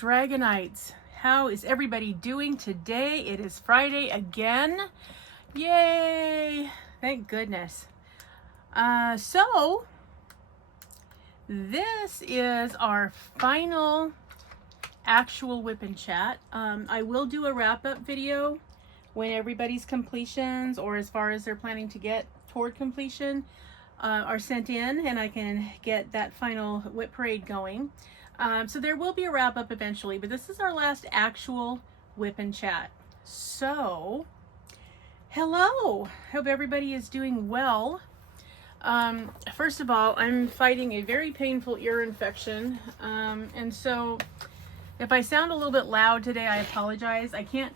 Dragonites. How is everybody doing today? It is Friday again. Yay! Thank goodness. So this is our final actual Wip N Chat. I will do a wrap-up video when everybody's completions, or as far as they're planning to get toward completion, are sent in, and I can get that final whip parade going. So there will be a wrap-up eventually, but this is our last actual Wip N Chat. So, hello! Hope everybody is doing well. First of all, I'm fighting a very painful ear infection, and so if I sound a little bit loud today, I apologize. I can't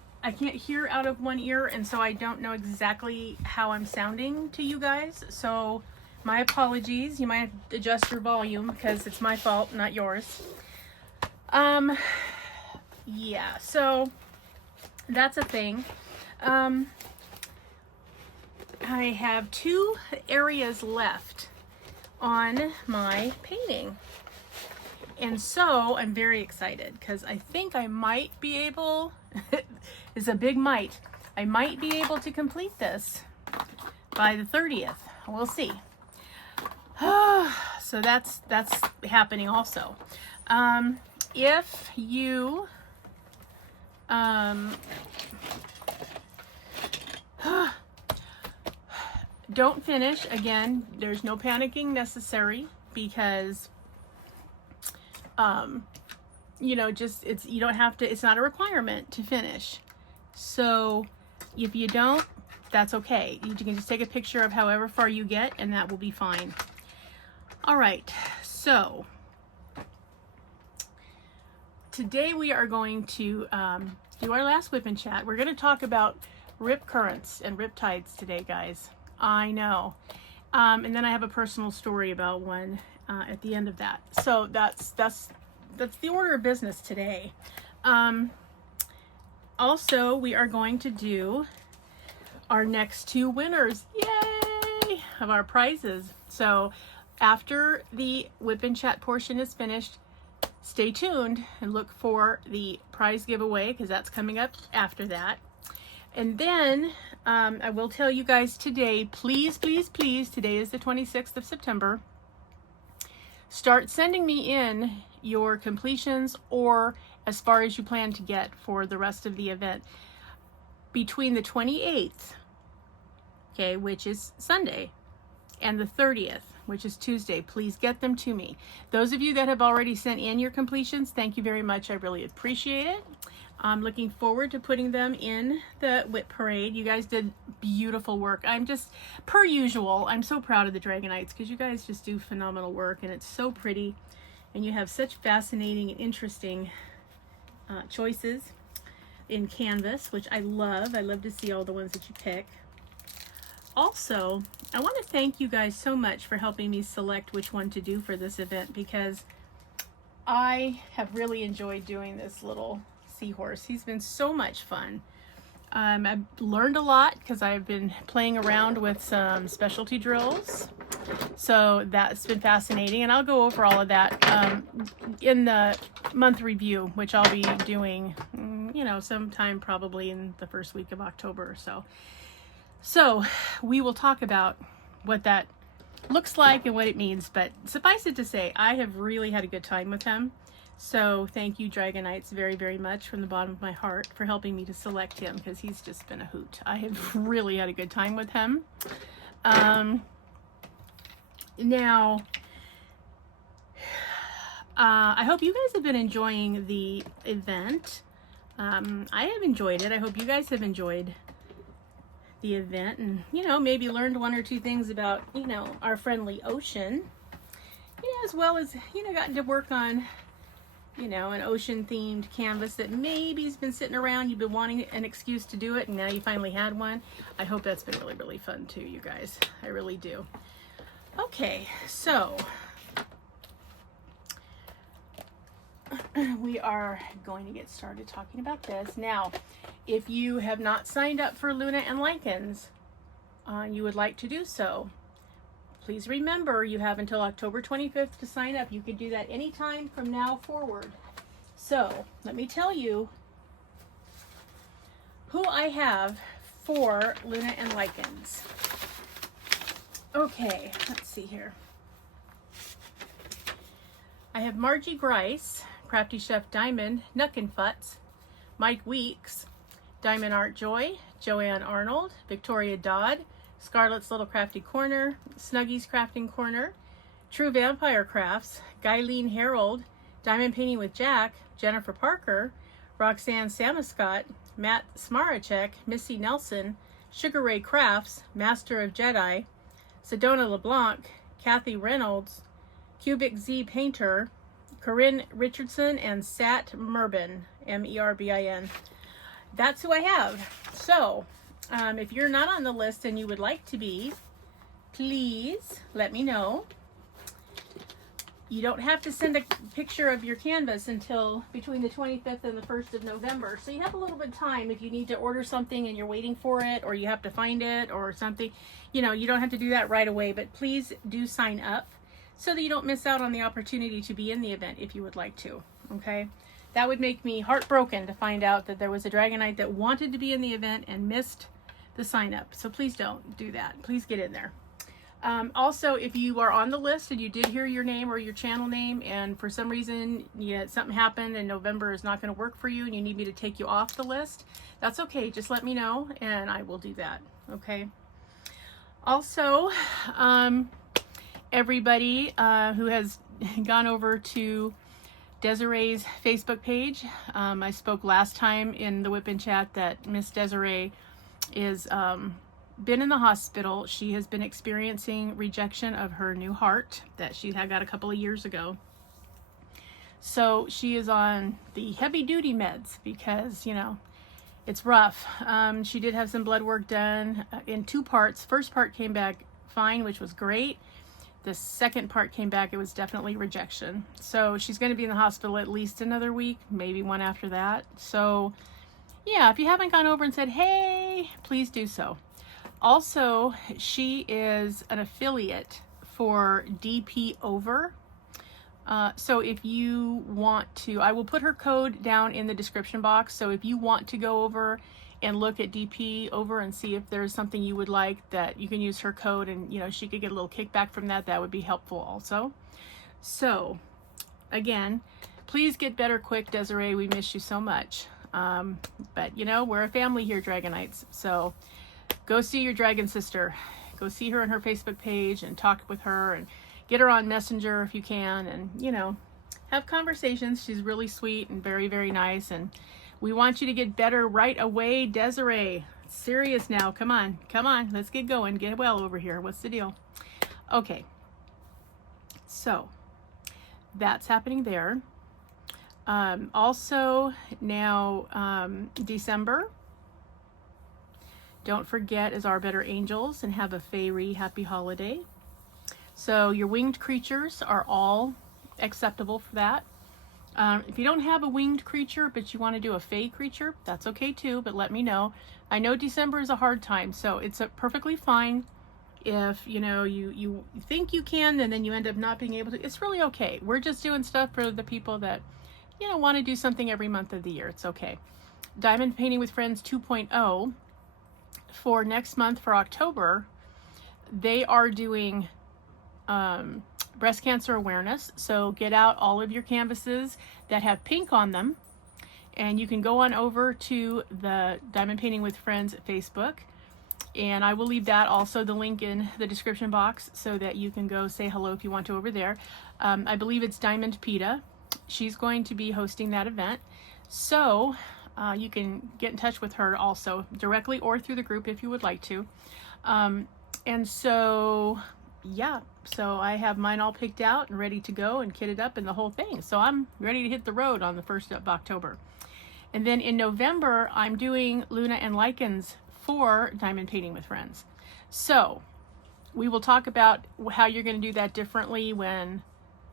hear out of one ear, and so I don't know exactly how I'm sounding to you guys. So my apologies. You might have to adjust your volume because it's my fault, not yours. Yeah, so that's a thing. I have 2 areas left on my painting. And so I'm very excited because I think I might be able, it's a big might, I might be able to complete this by the 30th. We'll see. So that's happening also. If you don't finish, again, there's no panicking necessary, because you know, just you don't have to, it's not a requirement to finish. So if you don't, that's okay. You can just take a picture of however far you get, and that will be fine. All right, so today we are going to do our last Wip N Chat. We're going to talk about rip currents and rip tides today, guys. I know. And then I have a personal story about one at the end of that. So that's the order of business today. Also, we are going to do our next 2 winners, yay, of our prizes. So after the Wip N Chat portion is finished, stay tuned and look for the prize giveaway, because that's coming up after that. And then I will tell you guys today, please, please, please, today is the 26th of September. Start sending me in your completions, or as far as you plan to get for the rest of the event, between the 28th, okay, which is Sunday, and the 30th, which is Tuesday. Please get them to me. Those of you that have already sent in your completions, thank you very much. I really appreciate it. I'm looking forward to putting them in the whip parade. You guys did beautiful work. I'm just, per usual, I'm so proud of the Dragonites, because you guys just do phenomenal work, and it's so pretty, and you have such fascinating and interesting choices in canvas, which I love. I love to see all the ones that you pick. Also, I want to thank you guys so much for helping me select which one to do for this event, because I have really enjoyed doing this little seahorse. He's been so much fun. I've learned a lot because I've been playing around with some specialty drills, so that's been fascinating, and I'll go over all of that in the month review, which I'll be doing, you know, sometime probably in the first week of October or so. So we will talk about what that looks like and what it means, but suffice it to say, I have really had a good time with him. So thank you, Dragonites, very, very much from the bottom of my heart for helping me to select him, because he's just been a hoot. I have really had a good time with him. Now, I hope you guys have been enjoying the event. I have enjoyed it. I hope you guys have enjoyed the event, and, you know, maybe learned 1 or 2 things about, you know, our friendly ocean, you know, as well as, you know, gotten to work on, you know, an ocean themed canvas that maybe has been sitting around. You've been wanting an excuse to do it, and now you finally had one. I hope that's been really, really fun too, you guys. I really do. Okay, so we are going to get started talking about this. Now, if you have not signed up for Luna and Lichens, you would like to do so, please remember you have until October 25th to sign up. You could do that anytime from now forward. So let me tell you who I have for Luna and Lichens. Okay, let's see here. I have Margie Grice, Crafty Chef Diamond, Nuckenfutz, Mike Weeks, Diamond Art Joy, Joanne Arnold, Victoria Dodd, Scarlett's Little Crafty Corner, Snuggy's Crafting Corner, True Vampire Crafts, Guyleen Harold, Diamond Painting with Jack, Jennifer Parker, Roxanne Samuscott, Matt Smaracek, Missy Nelson, Sugar Ray Crafts, Master of Jedi, Sedona LeBlanc, Kathy Reynolds, Cubic Z Painter, Corinne Richardson, and Sat Merbin, M-E-R-B-I-N. That's who I have. So, if you're not on the list and you would like to be, please let me know. You don't have to send a picture of your canvas until between the 25th and the 1st of November. So you have a little bit of time if you need to order something and you're waiting for it, or you have to find it or something. You know, you don't have to do that right away, but please do sign up so that you don't miss out on the opportunity to be in the event if you would like to, okay? That would make me heartbroken to find out that there was a Dragonite that wanted to be in the event and missed the sign up. So please don't do that. Please get in there. Also, if you are on the list and you did hear your name or your channel name, and for some reason something happened and November is not going to work for you and you need me to take you off the list, that's okay. Just let me know and I will do that. Okay. Also, everybody who has gone over to Desiree's Facebook page, I spoke last time in the Wip N Chat that Miss Desiree is been in the hospital. She has been experiencing rejection of her new heart that she had got a couple of years ago. So she is on the heavy duty meds because, you know, it's rough. She did have some blood work done in 2 parts. First part came back fine, which was great. The second part came back, it was definitely rejection. So she's going to be in the hospital at least another week, maybe one after that. So yeah, if you haven't gone over and said, hey, please do so. Also, she is an affiliate for DP Over. So if you want to, I will put her code down in the description box. So if you want to go over and look at DP Over and see if there's something you would like, that you can use her code and, you know, she could get a little kickback from that. That would be helpful also. So again, please get better quick, Desiree. We miss you so much. But you know, we're a family here, Dragonites. So go see your dragon sister. Go see her on her Facebook page and talk with her and get her on Messenger if you can, and, you know, have conversations. She's really sweet and very, very nice. And we want you to get better right away, Desiree. Serious now. Come on. Come on. Let's get going. Get well over here. What's the deal? Okay. So that's happening there. Also now, December, don't forget, is our Better Angels, and have a fairy happy holiday. So your winged creatures are all acceptable for that. If you don't have a winged creature, but you want to do a fae creature, that's okay too, but let me know. I know December is a hard time, so it's perfectly fine if, you know, you think you can and then you end up not being able to. It's really okay. We're just doing stuff for the people that, you know, want to do something every month of the year. It's okay. Diamond Painting with Friends 2.0 for next month, for October, they are doing breast cancer awareness. So get out all of your canvases that have pink on them, and you can go on over to the Diamond Painting with Friends Facebook, and I will leave that also, the link in the description box, so that you can go say hello if you want to over there. I believe it's Diamond PETA. She's going to be hosting that event, so you can get in touch with her also directly or through the group if you would like to. And so yeah, so I have mine all picked out and ready to go and kitted up and the whole thing. So I'm ready to hit the road on the 1st of October. And then in November, I'm doing Luna and Lichens for Diamond Painting with Friends. So we will talk about how you're going to do that differently when,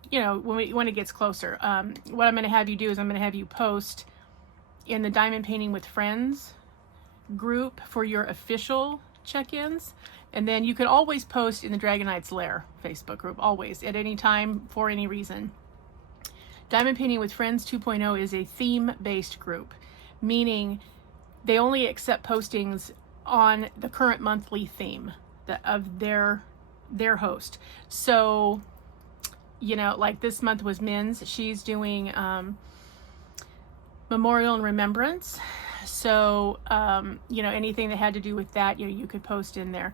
you know, when it gets closer. What I'm going to have you do is I'm going to have you post in the Diamond Painting with Friends group for your official check-ins. And then you can always post in the Dragonites Lair Facebook group, always, at any time, for any reason. Diamond Painting with Friends 2.0 is a theme-based group, meaning they only accept postings on the current monthly theme of their host. So, you know, like this month was men's. She's doing memorial and remembrance. So, you know, anything that had to do with that, you could post in there.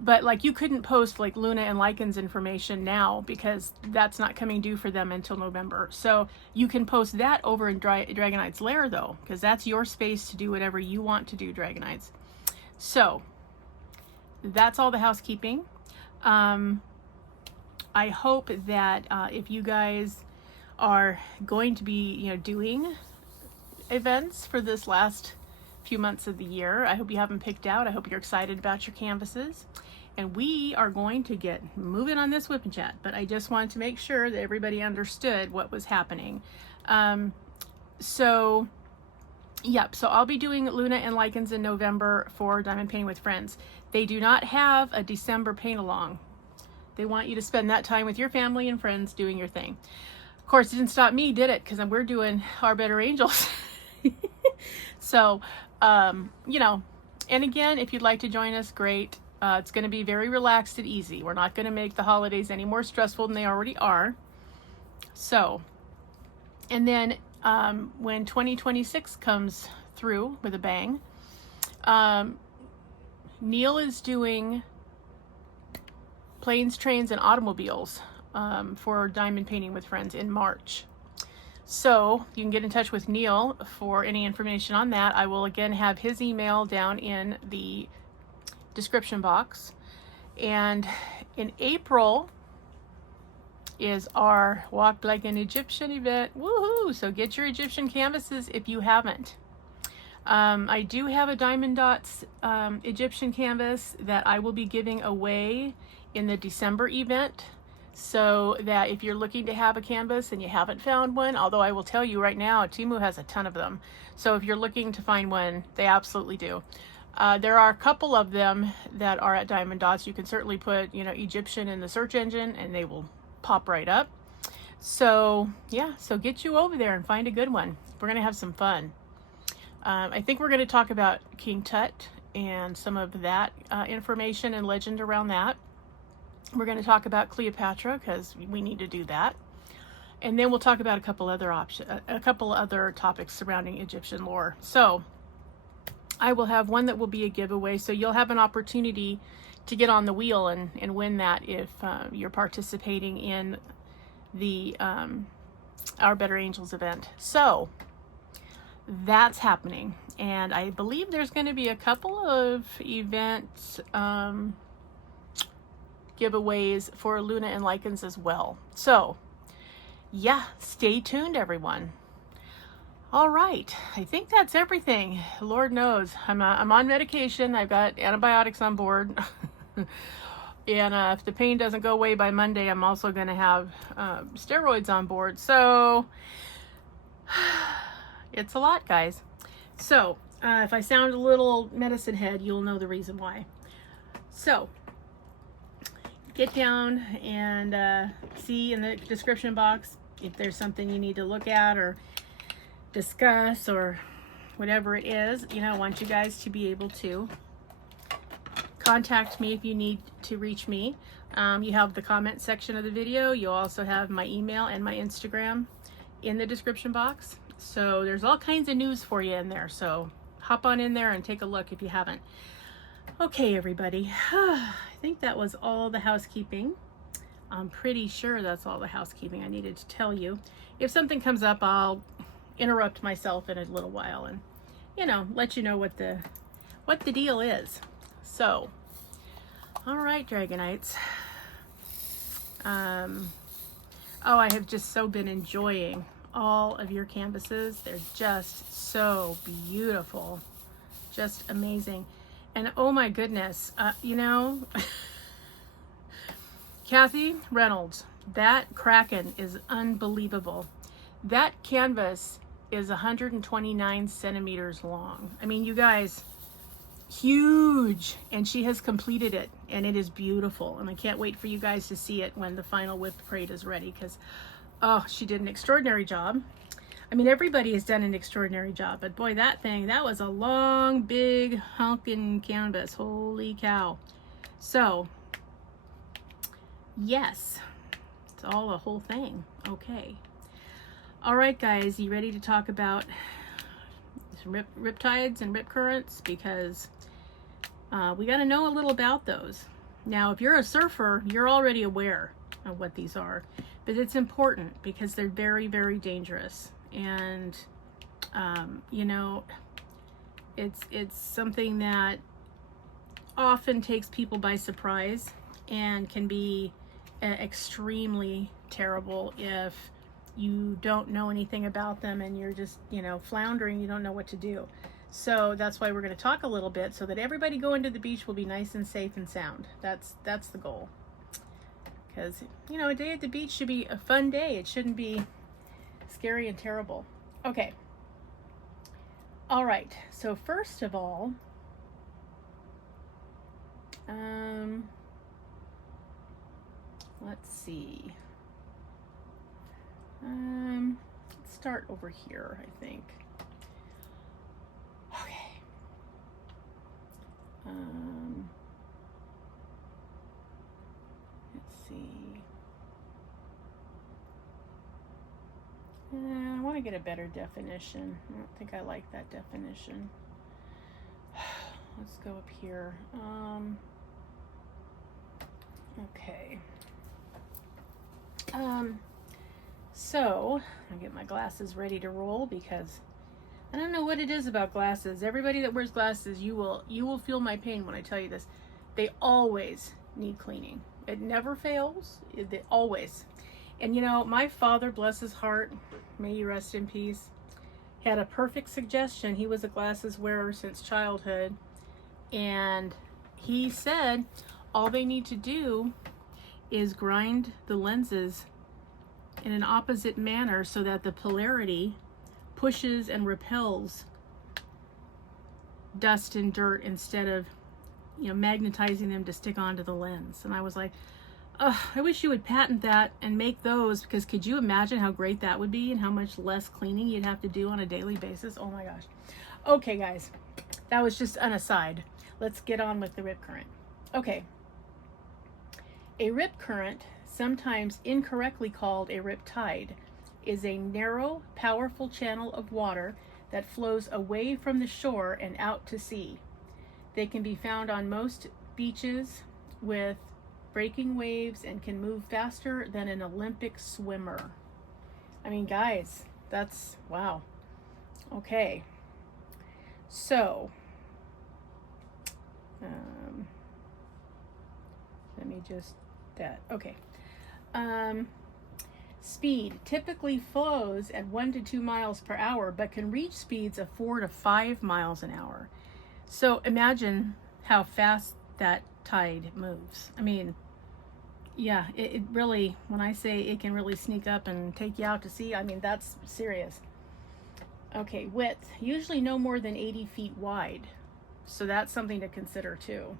But like you couldn't post like Luna and Lycan's information now because that's not coming due for them until November. So you can post that over in Dragonites Lair though, because that's your space to do whatever you want to do, Dragonites. So that's all the housekeeping. I hope that if you guys are going to be, you know, doing events for this last few months of the year, I hope you have them picked out. I hope you're excited about your canvases. And we are going to get moving on this Wip N Chat, but I just wanted to make sure that everybody understood what was happening. So I'll be doing Luna and Lycans in November for Diamond Painting with Friends. They do not have a December paint along. They want you to spend that time with your family and friends doing your thing. Of course, it didn't stop me, did it? Because we're doing Our Better Angels. So, you know, and again, if you'd like to join us, great. It's going to be very relaxed and easy. We're not going to make the holidays any more stressful than they already are. So, and then when 2026 comes through with a bang, Neil is doing planes, trains, and automobiles for Diamond Painting with Friends in March. So you can get in touch with Neil for any information on that. I will again have his email down in the description box. And in April is our Walk Like an Egyptian event. Woohoo! So get your Egyptian canvases if you haven't. I do have a Diamond Dots Egyptian canvas that I will be giving away in the December event. So that if you're looking to have a canvas and you haven't found one, although I will tell you right now, Temu has a ton of them. So if you're looking to find one, they absolutely do. There are a couple of them that are at Diamond Dots. You can certainly put, you know, Egyptian in the search engine and they will pop right up. So yeah, so get you over there and find a good one. We're going to have some fun. I think we're going to talk about King Tut and some of that information and legend around that. We're going to talk about Cleopatra because we need to do that. And then we'll talk about a couple other topics surrounding Egyptian lore. So I will have one that will be a giveaway. So you'll have an opportunity to get on the wheel and win that if you're participating in the Our Better Angels event. So that's happening. And I believe there's going to be a couple of events giveaways for Luna and Lycans as well. So yeah, stay tuned, everyone. All right, I think that's everything. Lord knows I'm on medication. I've got antibiotics on board. And if the pain doesn't go away by Monday, I'm also going to have steroids on board. So it's a lot, guys. So if I sound a little medicine head, you'll know the reason why. So get down and see in the description box if there's something you need to look at or discuss or whatever it is. You know, I want you guys to be able to contact me if you need to reach me. You have the comment section of the video. You'll also have my email and my Instagram in the description box. So there's all kinds of news for you in there. So hop on in there and take a look if you haven't. Okay, everybody. I think that was all the housekeeping. I'm pretty sure that's all the housekeeping I needed to tell you. If something comes up, I'll interrupt myself in a little while and, you know, let you know what the deal is. So, all right, Dragonites. Oh, I have just so been enjoying all of your canvases. They're just so beautiful, just amazing. And oh my goodness, you know, Kathy Reynolds, that Kraken is unbelievable. That canvas is 129 centimeters long. I mean, you guys, huge. And she has completed it and it is beautiful. And I can't wait for you guys to see it when the final whipped parade is ready, because Oh, she did an extraordinary job. I mean, everybody has done an extraordinary job, but boy, that was a long, big, honking canvas. Holy cow. So, yes, it's all a whole thing. Okay. All right, guys, you ready to talk about riptides and rip currents? Because we got to know a little about those. Now, if you're a surfer, you're already aware of what these are, but it's important because they're very, very dangerous. And you know, it's something that often takes people by surprise and can be extremely terrible if you don't know anything about them and you're just, you know, floundering, you don't know what to do. So that's why we're going to talk a little bit so that everybody going to the beach will be nice and safe and sound. That's the goal. Because, you know, a day at the beach should be a fun day. It shouldn't be scary and terrible. Okay. All right. So first of all, let's see. Let's start over here, I think. Okay. Let's see. I want to get a better definition. I don't think I like that definition. Let's go up here. Okay. So I'll get my glasses ready to roll because I don't know what it is about glasses. Everybody that wears glasses, you will feel my pain when I tell you this. They always need cleaning. It never fails. They always. And you know, my father, bless his heart, may he rest in peace, had a perfect suggestion. He was a glasses wearer since childhood. And he said all they need to do is grind the lenses in an opposite manner so that the polarity pushes and repels dust and dirt instead of, you know, magnetizing them to stick onto the lens. And I was like, I wish you would patent that and make those, because could you imagine how great that would be and how much less cleaning you'd have to do on a daily basis? Oh my gosh. Okay, guys, that was just an aside. Let's get on with the rip current. Okay. A rip current, sometimes incorrectly called a rip tide, is a narrow, powerful channel of water that flows away from the shore and out to sea. They can be found on most beaches with breaking waves and can move faster than an Olympic swimmer. I mean, guys, that's wow. Okay. So, let me just okay. Speed typically flows at 1 to 2 miles per hour, but can reach speeds of 4 to 5 miles an hour. So imagine how fast that tide moves. I mean, yeah, it really, when I say it can really sneak up and take you out to sea, I mean, that's serious. Okay, width, usually no more than 80 feet wide. So that's something to consider too.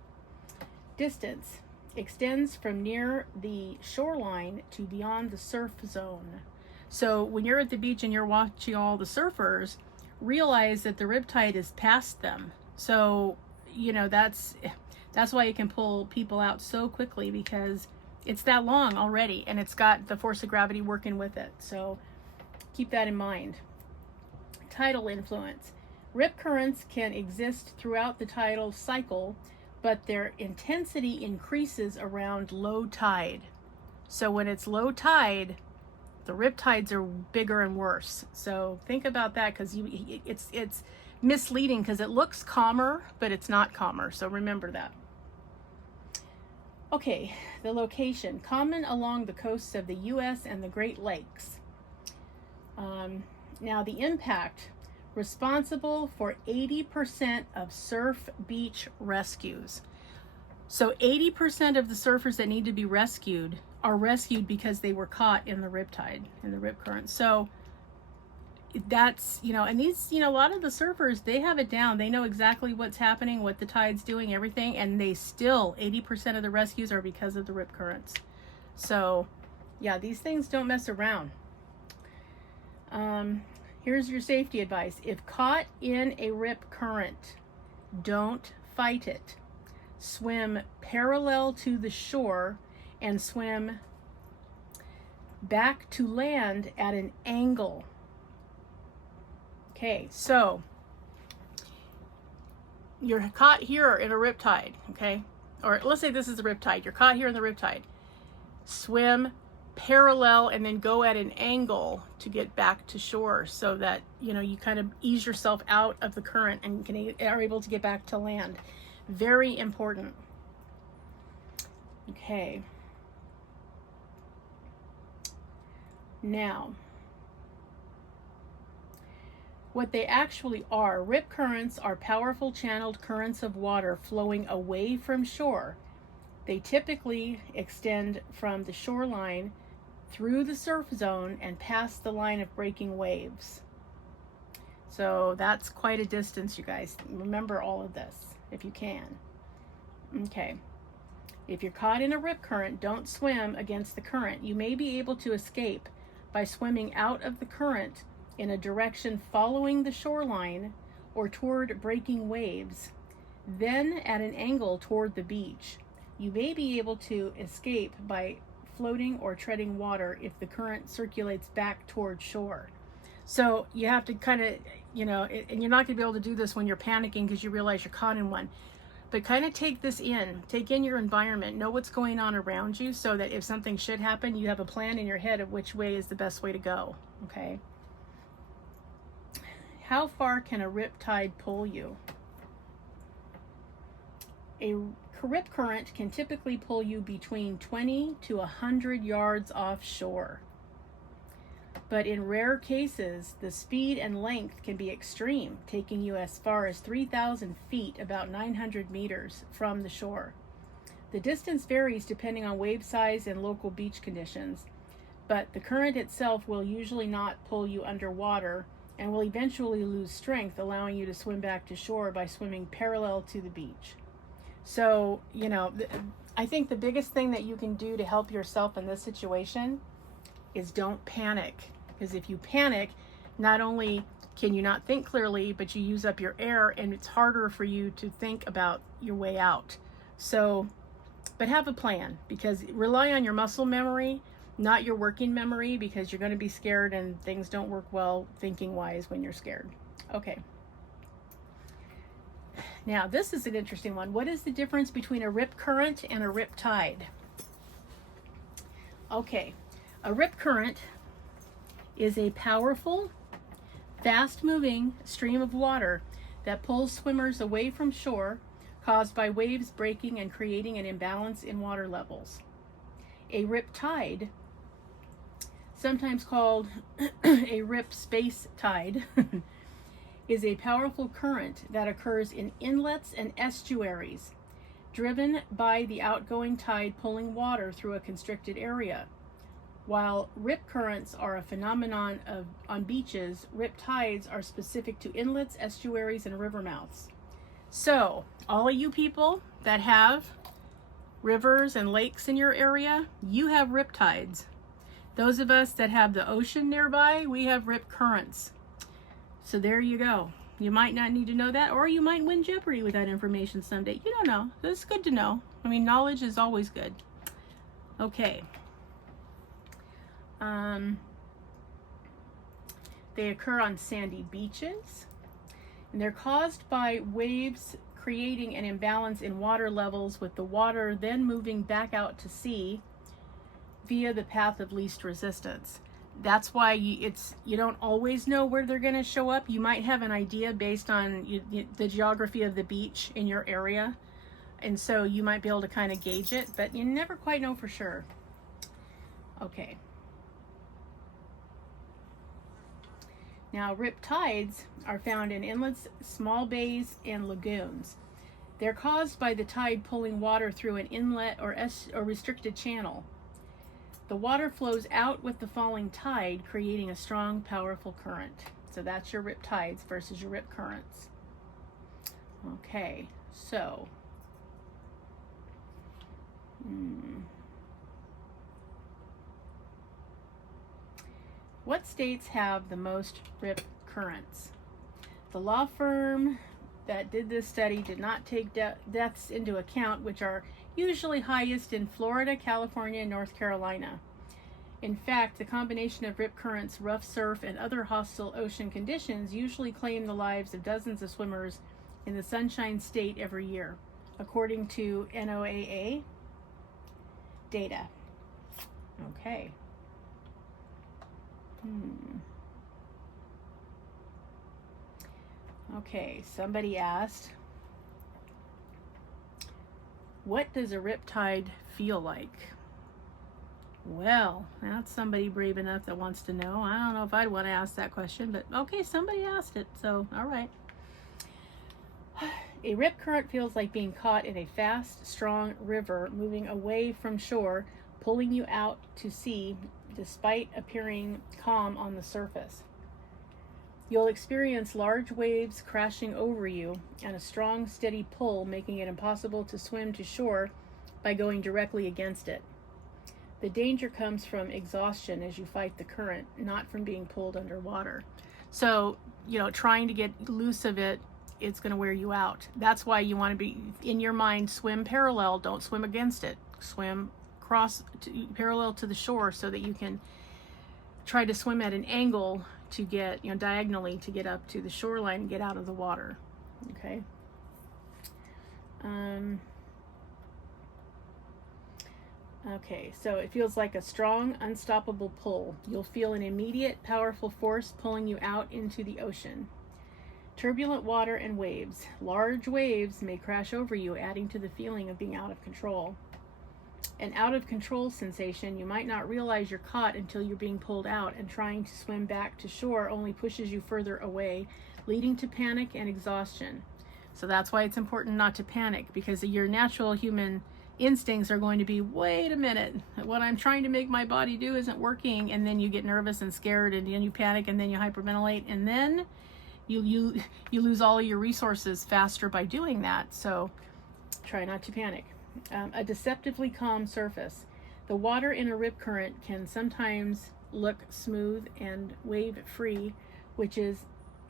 Distance extends from near the shoreline to beyond the surf zone. So when you're at the beach and you're watching all the surfers, realize that the riptide is past them. So, you know, that's why it can pull people out so quickly, because it's that long already and it's got the force of gravity working with it. So keep that in mind. Tidal influence. Rip currents can exist throughout the tidal cycle, but their intensity increases around low tide. So when it's low tide, the rip tides are bigger and worse. So think about that, because it's misleading because it looks calmer, but it's not calmer. So remember that. Okay, the location. Common along the coasts of the U.S. and the Great Lakes. Now the impact. Responsible for 80% of surf beach rescues. So 80% of the surfers that need to be rescued are rescued because they were caught in the riptide, in the rip current. So that's, you know, and these, you know, a lot of the surfers, they have it down. They know exactly what's happening, what the tide's doing, everything, and they still, 80% of the rescues are because of the rip currents. So yeah, these things don't mess around. Here's your safety advice. If caught in a rip current, don't fight it. Swim parallel to the shore and swim back to land at an angle. Okay, so you're caught here in a riptide, okay? Or let's say this is a riptide. You're caught here in the riptide. Swim parallel and then go at an angle to get back to shore so that, you know, you kind of ease yourself out of the current and are able to get back to land. Very important. Okay. Now, what they actually are, rip currents are powerful channeled currents of water flowing away from shore. They typically extend from the shoreline through the surf zone and past the line of breaking waves. So that's quite a distance, you guys. Remember all of this if you can. Okay. If you're caught in a rip current, don't swim against the current. You may be able to escape by swimming out of the current in a direction following the shoreline or toward breaking waves, then at an angle toward the beach. You may be able to escape by floating or treading water if the current circulates back toward shore. So you have to kind of, you know, and you're not going to be able to do this when you're panicking because you realize you're caught in one. But kind of take this in, take in your environment, know what's going on around you so that if something should happen, you have a plan in your head of which way is the best way to go, okay? How far can a rip tide pull you? A rip current can typically pull you between 20 to 100 yards offshore. But in rare cases, the speed and length can be extreme, taking you as far as 3,000 feet, about 900 meters from the shore. The distance varies depending on wave size and local beach conditions, but the current itself will usually not pull you underwater and will eventually lose strength, allowing you to swim back to shore by swimming parallel to the beach. So, you know, I think the biggest thing that you can do to help yourself in this situation is don't panic. Because if you panic, not only can you not think clearly, but you use up your air and it's harder for you to think about your way out. So, but have a plan, because rely on your muscle memory, not your working memory, because you're going to be scared and things don't work well thinking wise when you're scared. Okay. Now, this is an interesting one. What is the difference between a rip current and a rip tide? Okay. A rip current is a powerful, fast-moving stream of water that pulls swimmers away from shore, caused by waves breaking and creating an imbalance in water levels. A rip tide, sometimes called a rip space tide, is a powerful current that occurs in inlets and estuaries, driven by the outgoing tide pulling water through a constricted area. While rip currents are a phenomenon on beaches, rip tides are specific to inlets, estuaries, and river mouths. So, all of you people that have rivers and lakes in your area, you have rip tides. Those of us that have the ocean nearby, we have rip currents. So there you go. You might not need to know that, or you might win Jeopardy with that information someday. You don't know. It's good to know. I mean, knowledge is always good. Okay. They occur on sandy beaches, and they're caused by waves creating an imbalance in water levels, with the water then moving back out to sea via the path of least resistance. That's why you don't always know where they're going to show up. You might have an idea based on the geography of the beach in your area, and so you might be able to kind of gauge it, but you never quite know for sure. Okay. Now, rip tides are found in inlets, small bays, and lagoons. They're caused by the tide pulling water through an inlet or restricted channel. The water flows out with the falling tide, creating a strong, powerful current. So that's your rip tides versus your rip currents. Okay, so What states have the most rip currents? The law firm that did this study did not take deaths into account, which are usually highest in Florida, California, and North Carolina. In fact, the combination of rip currents, rough surf, and other hostile ocean conditions usually claim the lives of dozens of swimmers in the Sunshine State every year, according to NOAA data. Okay. Okay, somebody asked, what does a riptide feel like? Well, that's somebody brave enough that wants to know. I don't know if I'd want to ask that question, but okay, somebody asked it, so all right. A rip current feels like being caught in a fast, strong river moving away from shore, pulling you out to sea despite appearing calm on the surface. You'll experience large waves crashing over you and a strong, steady pull, making it impossible to swim to shore by going directly against it. The danger comes from exhaustion as you fight the current, not from being pulled underwater. So, trying to get loose of it, it's going to wear you out. That's why you want to be, in your mind, swim parallel, don't swim against it. Swim parallel to the shore so that you can try to swim at an angle to get, diagonally to get up to the shoreline and get out of the water. Okay. Okay, so it feels like a strong, unstoppable pull. You'll feel an immediate, powerful force pulling you out into the ocean. Turbulent water and waves. Large waves may crash over you, adding to the feeling of being out of control. An out-of-control sensation, you might not realize you're caught until you're being pulled out, and trying to swim back to shore only pushes you further away, leading to panic and exhaustion. So that's why it's important not to panic, because your natural human instincts are going to be, wait a minute, what I'm trying to make my body do isn't working, and then you get nervous and scared, and then you panic, and then you hyperventilate, and then you lose all of your resources faster by doing that. So try not to panic. A deceptively calm surface. The water in a rip current can sometimes look smooth and wave-free, which is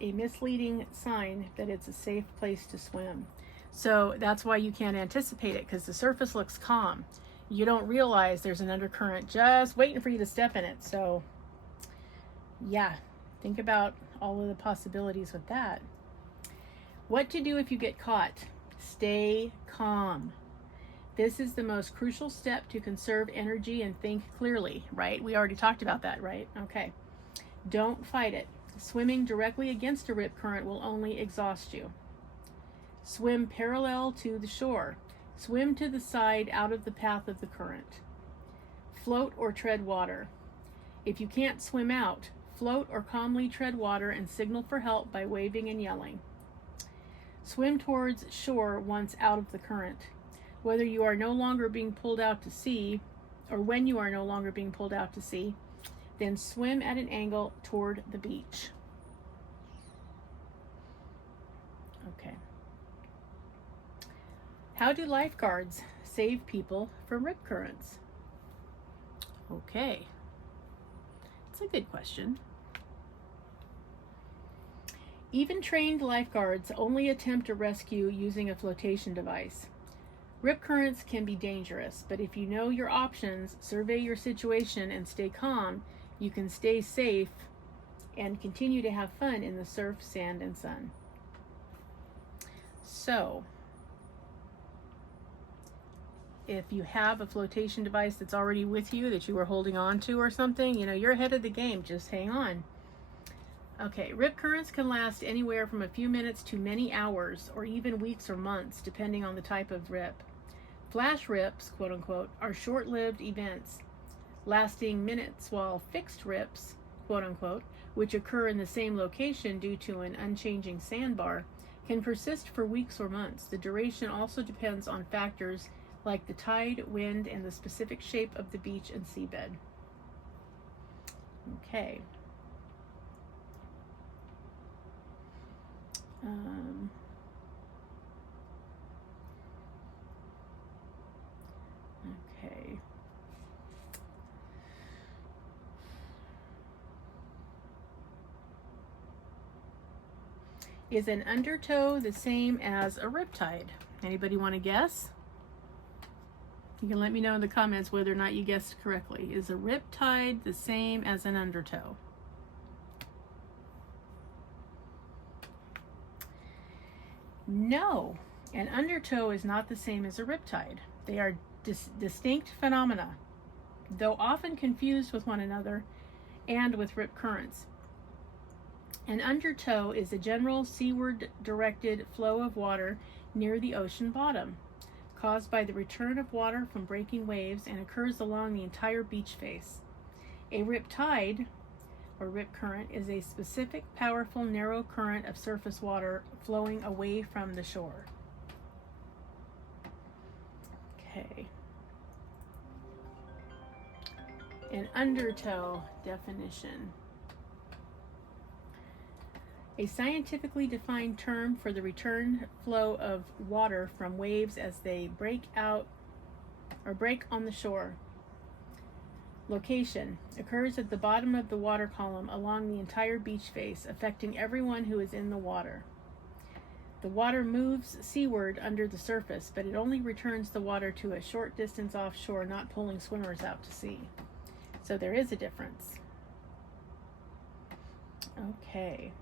a misleading sign that it's a safe place to swim. So that's why you can't anticipate it, because the surface looks calm. You don't realize there's an undercurrent just waiting for you to step in it. So yeah, think about all of the possibilities with that. What to do if you get caught? Stay calm. This is the most crucial step to conserve energy and think clearly, right? We already talked about that, right? Okay. Don't fight it. Swimming directly against a rip current will only exhaust you. Swim parallel to the shore. Swim to the side out of the path of the current. Float or tread water. If you can't swim out, float or calmly tread water and signal for help by waving and yelling. Swim towards shore once out of the current. Whether you are no longer being pulled out to sea, or when you are no longer being pulled out to sea, then swim at an angle toward the beach. Okay. How do lifeguards save people from rip currents? Okay. It's a good question. Even trained lifeguards only attempt a rescue using a flotation device. Rip currents can be dangerous, but if you know your options, survey your situation, and stay calm, you can stay safe and continue to have fun in the surf, sand, and sun. So, if you have a flotation device that's already with you that you were holding on to or something, you're ahead of the game. Just hang on. Okay, rip currents can last anywhere from a few minutes to many hours, or even weeks or months, depending on the type of rip. Flash rips, quote unquote, are short-lived events, lasting minutes, while fixed rips, quote unquote, which occur in the same location due to an unchanging sandbar, can persist for weeks or months. The duration also depends on factors like the tide, wind, and the specific shape of the beach and seabed. Okay. Okay. Is an undertow the same as a riptide? Anybody want to guess? You can let me know in the comments whether or not you guessed correctly. Is a riptide the same as an undertow? No, an undertow is not the same as a riptide. They are distinct phenomena, though often confused with one another and with rip currents. An undertow is a general seaward directed flow of water near the ocean bottom, caused by the return of water from breaking waves, and occurs along the entire beach face. A rip tide, or rip current, is a specific, powerful, narrow current of surface water flowing away from the shore. Okay. An undertow definition. A scientifically defined term for the return flow of water from waves as they break out or break on the shore. Location: occurs at the bottom of the water column along the entire beach face, affecting everyone who is in the water. The water moves seaward under the surface, but it only returns the water to a short distance offshore, not pulling swimmers out to sea. So there is a difference. Okay.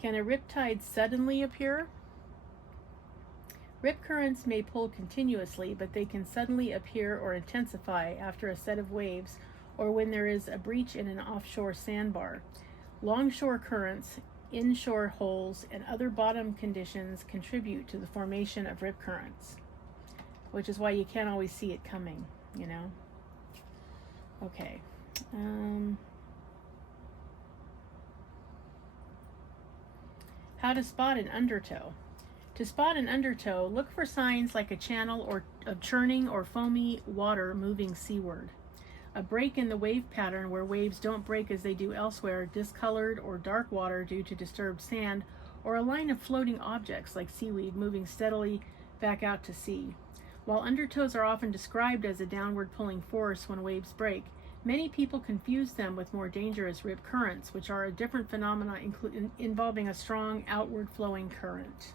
Can a riptide suddenly appear? Rip currents may pull continuously, but they can suddenly appear or intensify after a set of waves or when there is a breach in an offshore sandbar. Longshore currents, inshore holes, and other bottom conditions contribute to the formation of rip currents, which is why you can't always see it coming, you know? Okay. How to spot an undertow. To spot an undertow, look for signs like a channel or of churning or foamy water moving seaward, a break in the wave pattern where waves don't break as they do elsewhere, discolored or dark water due to disturbed sand, or a line of floating objects like seaweed moving steadily back out to sea. While undertows are often described as a downward pulling force when waves break, many people confuse them with more dangerous rip currents, which are a different phenomena involving a strong outward flowing current.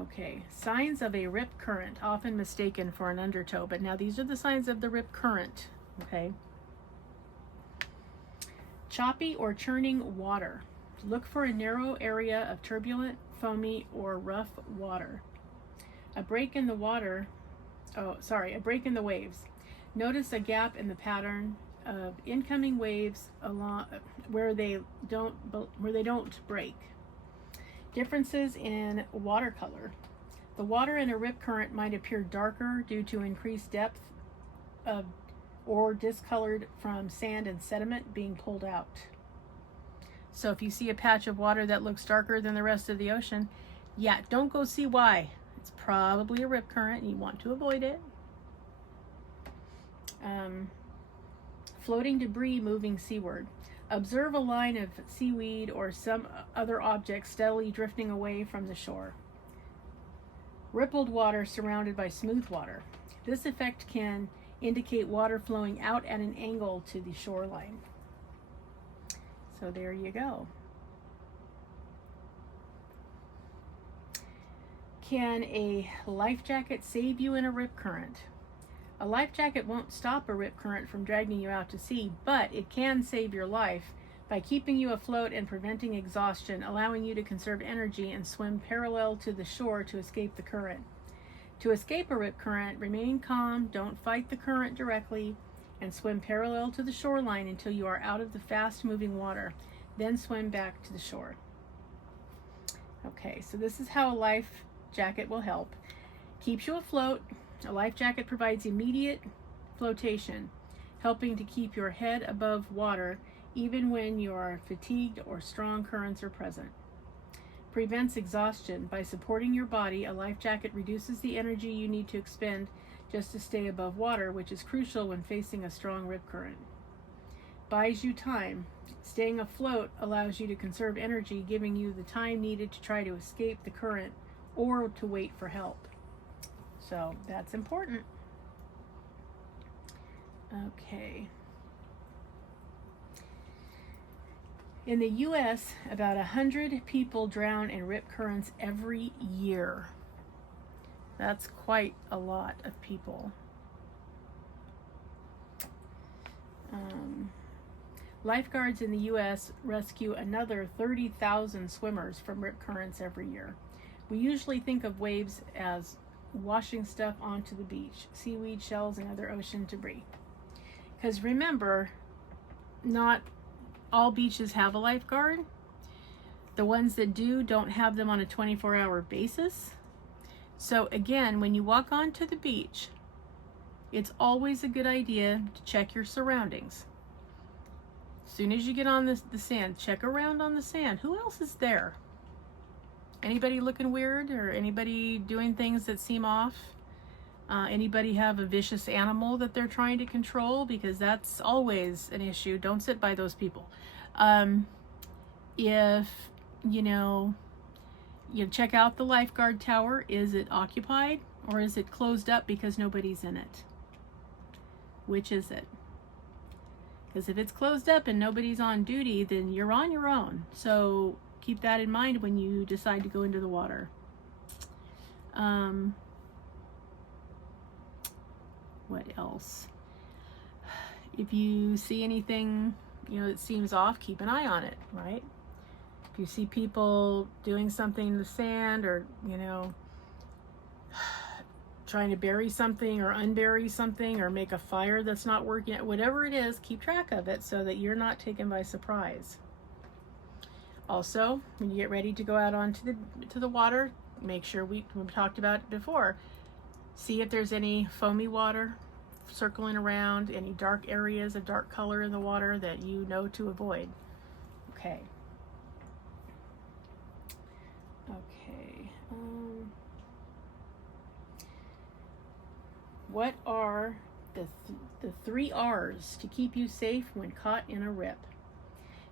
Okay, signs of a rip current, often mistaken for an undertow, but now these are the signs of the rip current, okay? Choppy or churning water. Look for a narrow area of turbulent, foamy, or rough water. A break in the waves. Notice a gap in the pattern of incoming waves along where they don't break. Differences in water color. The water in a rip current might appear darker due to increased depth or discolored from sand and sediment being pulled out. So if you see a patch of water that looks darker than the rest of the ocean, yeah, don't go see why. It's probably a rip current and you want to avoid it. Floating debris moving seaward. Observe a line of seaweed or some other object steadily drifting away from the shore. Rippled water surrounded by smooth water. This effect can indicate water flowing out at an angle to the shoreline. So there you go. Can a life jacket save you in a rip current? A life jacket won't stop a rip current from dragging you out to sea, but it can save your life by keeping you afloat and preventing exhaustion, allowing you to conserve energy and swim parallel to the shore to escape the current. To escape a rip current, remain calm, don't fight the current directly, and swim parallel to the shoreline until you are out of the fast-moving water. Then swim back to the shore. Okay, so this is how a life jacket will help. Keeps you afloat. A life jacket provides immediate flotation, helping to keep your head above water even when you are fatigued or strong currents are present. Prevents exhaustion. By supporting your body, a life jacket reduces the energy you need to expend just to stay above water, which is crucial when facing a strong rip current. Buys you time. Staying afloat allows you to conserve energy, giving you the time needed to try to escape the current or to wait for help. So that's important. Okay. In the U.S., about 100 people drown in rip currents every year. That's quite a lot of people. Lifeguards in the U.S. rescue another 30,000 swimmers from rip currents every year. We usually think of waves as washing stuff onto the beach, seaweed, shells, and other ocean debris. Because remember, not all beaches have a lifeguard. The ones that do don't have them on a 24-hour basis. So again, when you walk onto the beach, it's always a good idea to check your surroundings. As soon as you get on the sand, check around on the sand. Who else is there? Anybody looking weird, or anybody doing things that seem off? Anybody have a vicious animal that they're trying to control? Because that's always an issue. Don't sit by those people. If, you check out the lifeguard tower. Is it occupied, or is it closed up because nobody's in it? Which is it? Because if it's closed up and nobody's on duty, then you're on your own. So keep that in mind when you decide to go into the water. What else? If you see anything, that seems off, keep an eye on it, right? If you see people doing something in the sand, or, trying to bury something or unbury something, or make a fire that's not working, whatever it is, keep track of it so that you're not taken by surprise. Also, when you get ready to go out onto the water, make sure we talked about it before. See if there's any foamy water circling around, any dark areas of dark color in the water that you know to avoid. Okay. What are the 3 R's to keep you safe when caught in a rip?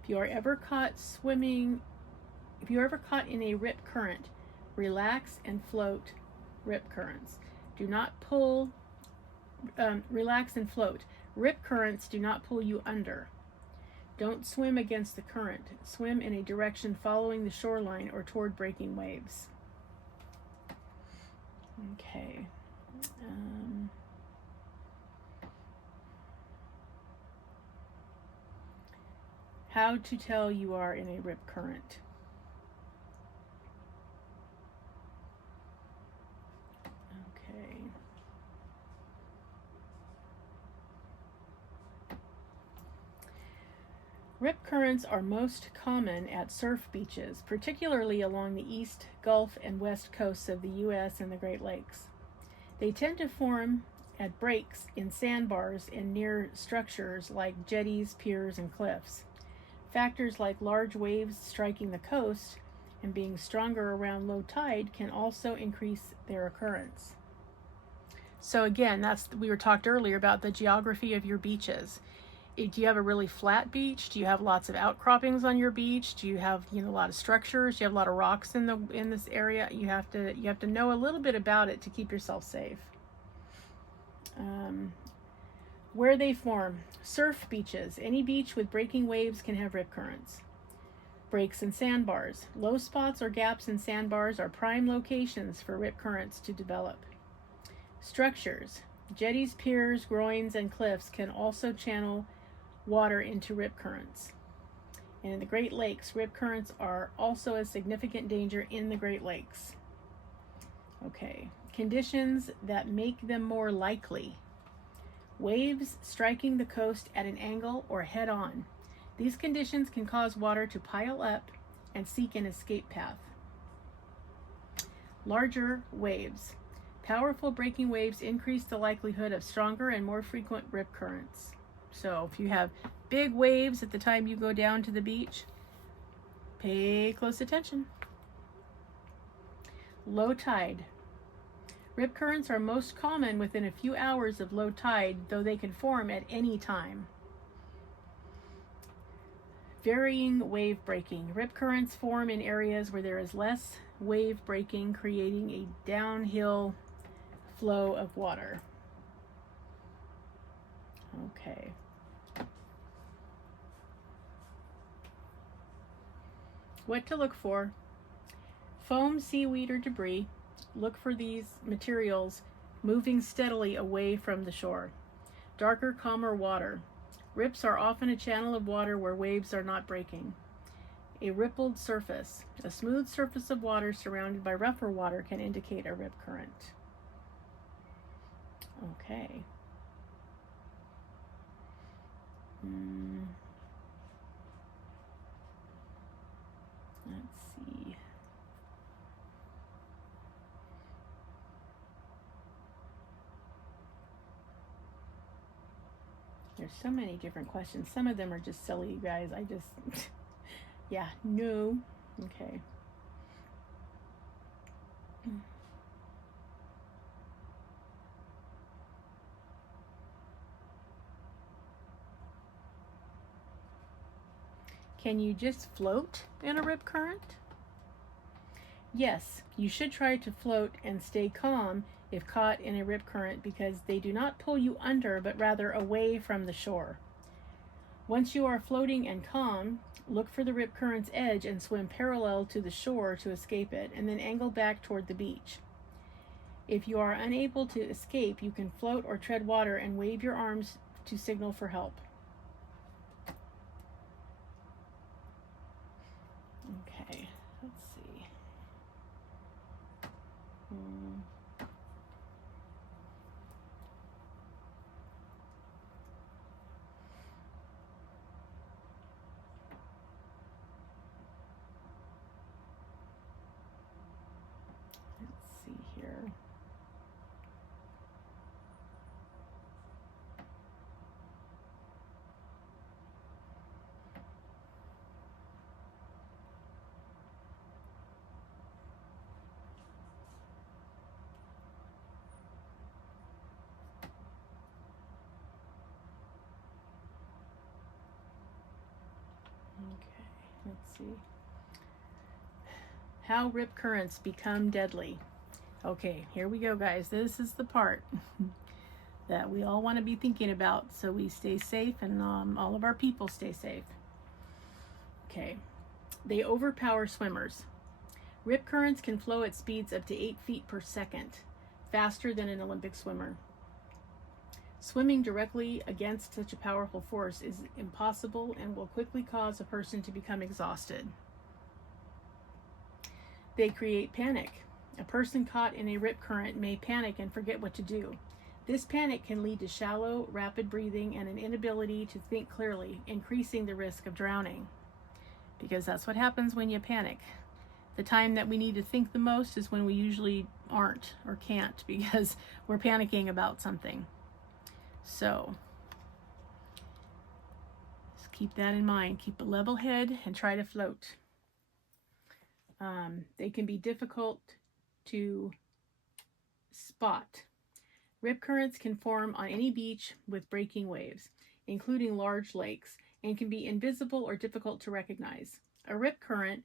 If you are ever caught in a rip current, relax and float rip currents. Do not pull, relax and float. Rip currents do not pull you under. Don't swim against the current. Swim in a direction following the shoreline or toward breaking waves. Okay. How to tell you are in a rip current. Okay. Rip currents are most common at surf beaches, particularly along the east, Gulf, and west coasts of the U.S. and the Great Lakes. They tend to form at breaks in sandbars and near structures like jetties, piers, and cliffs. Factors like large waves striking the coast and being stronger around low tide can also increase their occurrence. So again, we were talked earlier about the geography of your beaches. Do you have a really flat beach? Do you have lots of outcroppings on your beach? Do you have a lot of structures? Do you have a lot of rocks in this area? You have to know a little bit about it to keep yourself safe. Where they form. Surf beaches. Any beach with breaking waves can have rip currents. Breaks in sandbars. Low spots or gaps in sandbars are prime locations for rip currents to develop. Structures. Jetties, piers, groins, and cliffs can also channel water into rip currents. And in the Great Lakes, rip currents are also a significant danger in the Great Lakes. Okay. Conditions that make them more likely. Waves striking the coast at an angle or head on. These conditions can cause water to pile up and seek an escape path. Larger waves. Powerful breaking waves increase the likelihood of stronger and more frequent rip currents. So if you have big waves at the time you go down to the beach, pay close attention. Low tide. Rip currents are most common within a few hours of low tide, though they can form at any time. Varying wave breaking. Rip currents form in areas where there is less wave breaking, creating a downhill flow of water. Okay. What to look for. Foam, seaweed, or debris. Look for these materials moving steadily away from the shore. Darker, calmer water. Rips are often a channel of water where waves are not breaking. A rippled surface. A smooth surface of water surrounded by rougher water can indicate a rip current. Okay. Let's see. There's so many different questions. Some of them are just silly, you guys. I just, yeah, no. Okay. Can you just float in a rip current? Yes, you should try to float and stay calm if caught in a rip current because they do not pull you under but rather away from the shore. Once you are floating and calm, look for the rip current's edge and swim parallel to the shore to escape it, and then angle back toward the beach. If you are unable to escape, you can float or tread water and wave your arms to signal for help. Okay, let's see. Let's see here. Okay, let's see. How rip currents become deadly. Okay, here we go, guys. This is the part that we all want to be thinking about so we stay safe and all of our people stay safe. Okay, they overpower swimmers. Rip currents can flow at speeds up to 8 feet per second, faster than an Olympic swimmer. Swimming directly against such a powerful force is impossible and will quickly cause a person to become exhausted. They create panic. A person caught in a rip current may panic and forget what to do. This panic can lead to shallow, rapid breathing and an inability to think clearly, increasing the risk of drowning. Because that's what happens when you panic. The time that we need to think the most is when we usually aren't or can't because we're panicking about something. So, just keep that in mind. Keep a level head and try to float. They can be difficult to spot. Rip currents can form on any beach with breaking waves, including large lakes, and can be invisible or difficult to recognize. A rip current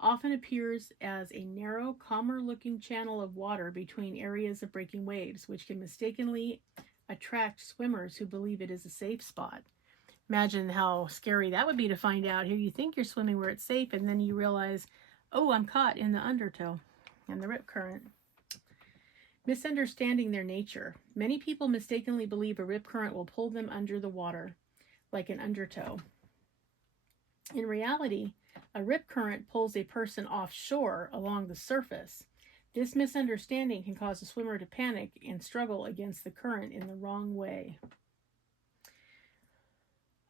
often appears as a narrow, calmer-looking channel of water between areas of breaking waves, which can mistakenly attract swimmers who believe it is a safe spot. Imagine how scary that would be to find out. Here you think you're swimming where it's safe, and then you realize, oh, I'm caught in the undertow and the rip current. Misunderstanding their nature. Many people mistakenly believe a rip current will pull them under the water, like an undertow. In reality, a rip current pulls a person offshore along the surface. This misunderstanding can cause a swimmer to panic and struggle against the current in the wrong way.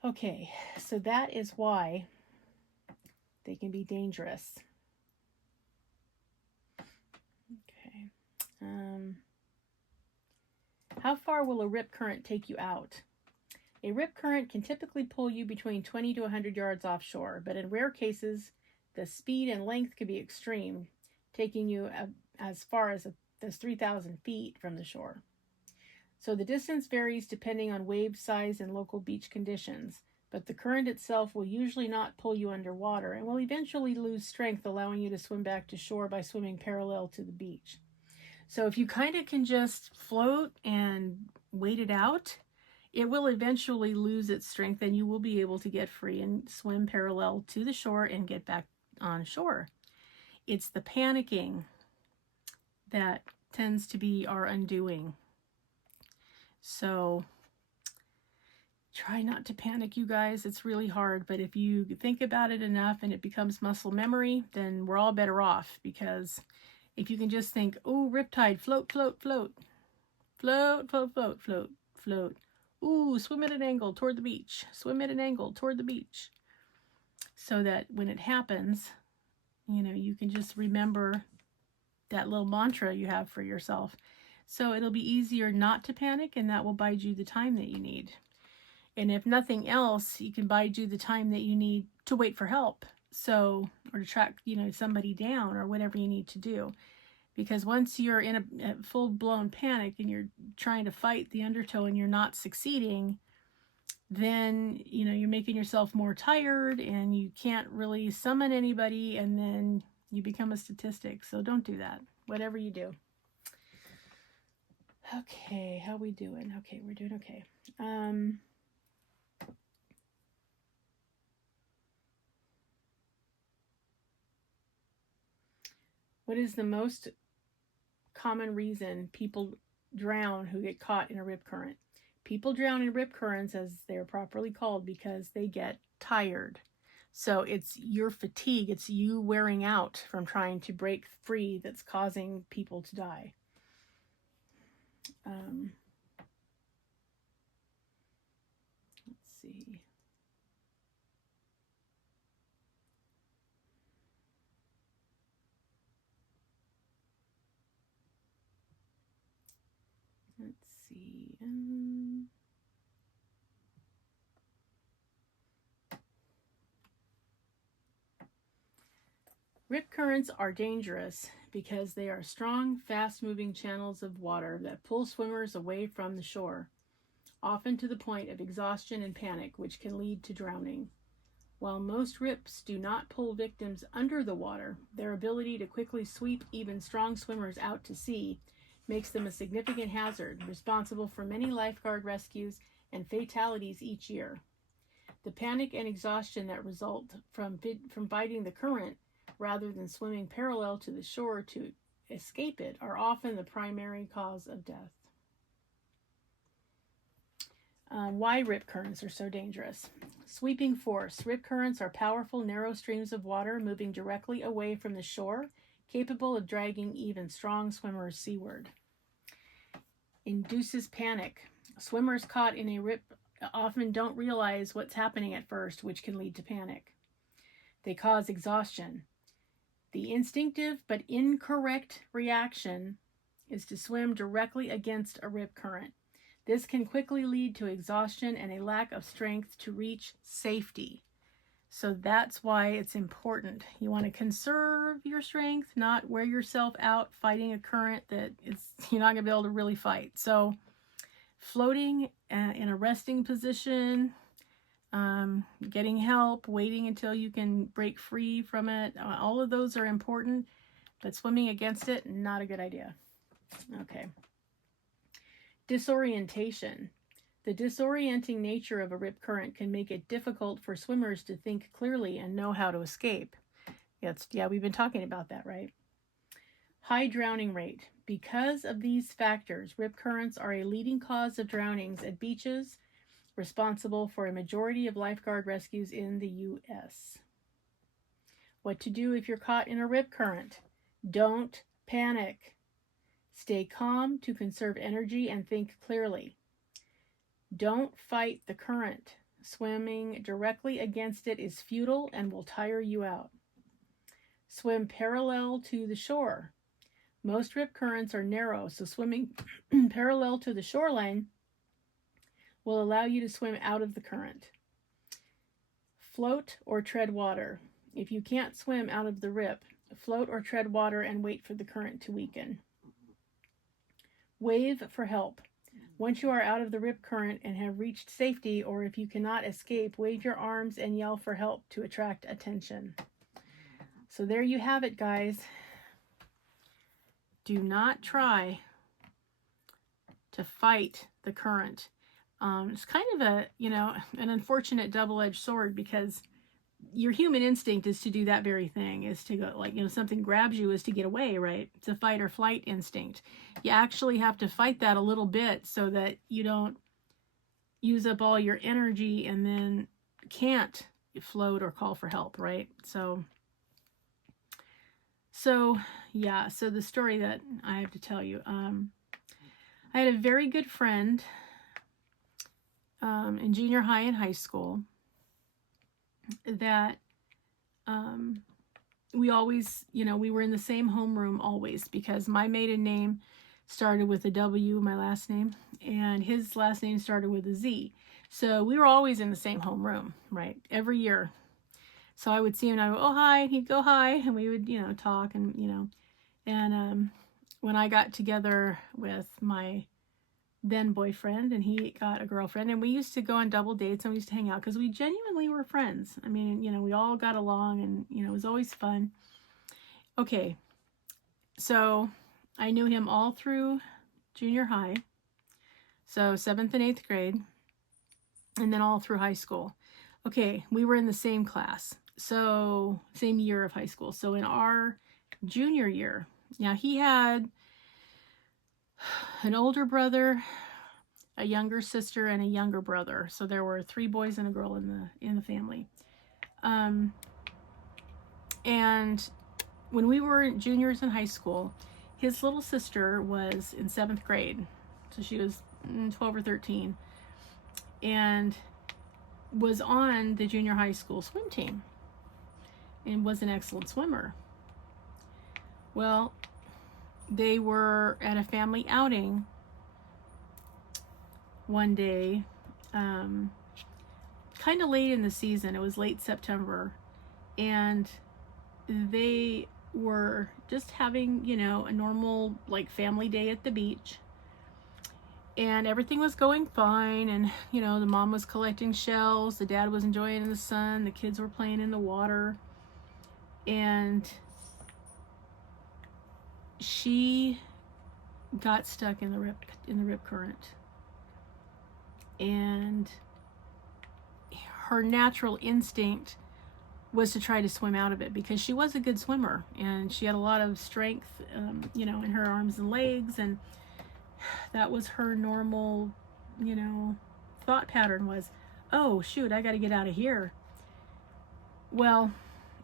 Okay, so that is why they can be dangerous. Okay. How far will a rip current take you out? A rip current can typically pull you between 20 to 100 yards offshore, but in rare cases, the speed and length can be extreme, taking you as far as 3,000 feet from the shore. So the distance varies depending on wave size and local beach conditions, but the current itself will usually not pull you underwater and will eventually lose strength, allowing you to swim back to shore by swimming parallel to the beach. So if you kind of can just float and wait it out, it will eventually lose its strength and you will be able to get free and swim parallel to the shore and get back on shore. It's the panicking that tends to be our undoing. So try not to panic, you guys. It's really hard, but if you think about it enough and it becomes muscle memory, then we're all better off, because if you can just think, oh, riptide, float, float, float, float, float, float, float, float. Ooh, swim at an angle toward the beach, swim at an angle toward the beach. So that when it happens, you know, you can just remember that little mantra you have for yourself. So it'll be easier not to panic, and that will bide you the time that you need. And if nothing else, you can bide you the time that you need to wait for help. So, or to track, you know, somebody down or whatever you need to do. Because once you're in a full-blown panic and you're trying to fight the undertow and you're not succeeding, then, you know, you're making yourself more tired and you can't really summon anybody, and then you become a statistic. So don't do that, whatever you do. Okay, how we doing? Okay, we're doing okay. What is the most common reason people drown who get caught in a rip current? People drown in rip currents, as they're properly called, because they get tired. So it's your fatigue, it's you wearing out from trying to break free that's causing people to die. Let's see. Rip currents are dangerous because they are strong, fast-moving channels of water that pull swimmers away from the shore, often to the point of exhaustion and panic, which can lead to drowning. While most rips do not pull victims under the water, their ability to quickly sweep even strong swimmers out to sea makes them a significant hazard, responsible for many lifeguard rescues and fatalities each year. The panic and exhaustion that result from fighting the current rather than swimming parallel to the shore to escape it are often the primary cause of death. Why rip currents are so dangerous. Sweeping force. Rip currents are powerful, narrow streams of water moving directly away from the shore, capable of dragging even strong swimmers seaward. Induces panic. Swimmers caught in a rip often don't realize what's happening at first, which can lead to panic. They cause exhaustion. The instinctive but incorrect reaction is to swim directly against a rip current. This can quickly lead to exhaustion and a lack of strength to reach safety. So that's why it's important. You want to conserve your strength, not wear yourself out fighting a current that you're not going to be able to really fight. So floating in a resting position, getting help, waiting until you can break free from it, all of those are important, but swimming against it, not a good idea. Okay. Disorientation. The disorienting nature of a rip current can make it difficult for swimmers to think clearly and know how to escape. Yeah, we've been talking about that, right? High drowning rate. Because of these factors, rip currents are a leading cause of drownings at beaches, responsible for a majority of lifeguard rescues in the U.S. What to do if you're caught in a rip current? Don't panic. Stay calm to conserve energy and think clearly. Don't fight the current. Swimming directly against it is futile and will tire you out. Swim parallel to the shore. Most rip currents are narrow, so swimming parallel to the shoreline will allow you to swim out of the current. Float or tread water. If you can't swim out of the rip, float or tread water and wait for the current to weaken. Wave for help. Once you are out of the rip current and have reached safety, or if you cannot escape, wave your arms and yell for help to attract attention. So there you have it, guys. Do not try to fight the current. It's kind of a, an unfortunate double-edged sword, because your human instinct is to do that very thing, is to go, like, something grabs you, is to get away, right? It's a fight or flight instinct. You actually have to fight that a little bit so that you don't use up all your energy and then can't float or call for help, right? So yeah, so the story that I have to tell you, I had a very good friend in junior high and high school that we always, we were in the same homeroom always, because my maiden name started with a W, my last name, and his last name started with a Z. So we were always in the same homeroom, right? Every year. So I would see him and I would, oh, hi, and he'd go, hi, and we would, talk, and, and when I got together with my then boyfriend, and he got a girlfriend, and we used to go on double dates, and we used to hang out because we genuinely were friends. I mean, we all got along, and, it was always fun. Okay, so I knew him all through junior high, so 7th and 8th grade, and then all through high school. Okay, we were in the same class, so same year of high school. So in our junior year, now he had an older brother, a younger sister, and a younger brother. So there were 3 boys and a girl in the family. And when we were juniors in high school, his little sister was in 7th grade. So she was 12 or 13. And was on the junior high school swim team. And was an excellent swimmer. Well, they were at a family outing one day, kind of late in the season. It was late September, and they were just having, a normal, like, family day at the beach, and everything was going fine. And the mom was collecting shells, the dad was enjoying the sun, the kids were playing in the water, and she got stuck in the rip current, and her natural instinct was to try to swim out of it, because she was a good swimmer and she had a lot of strength, in her arms and legs, and that was her normal, thought pattern was, oh shoot, I got to get out of here. Well,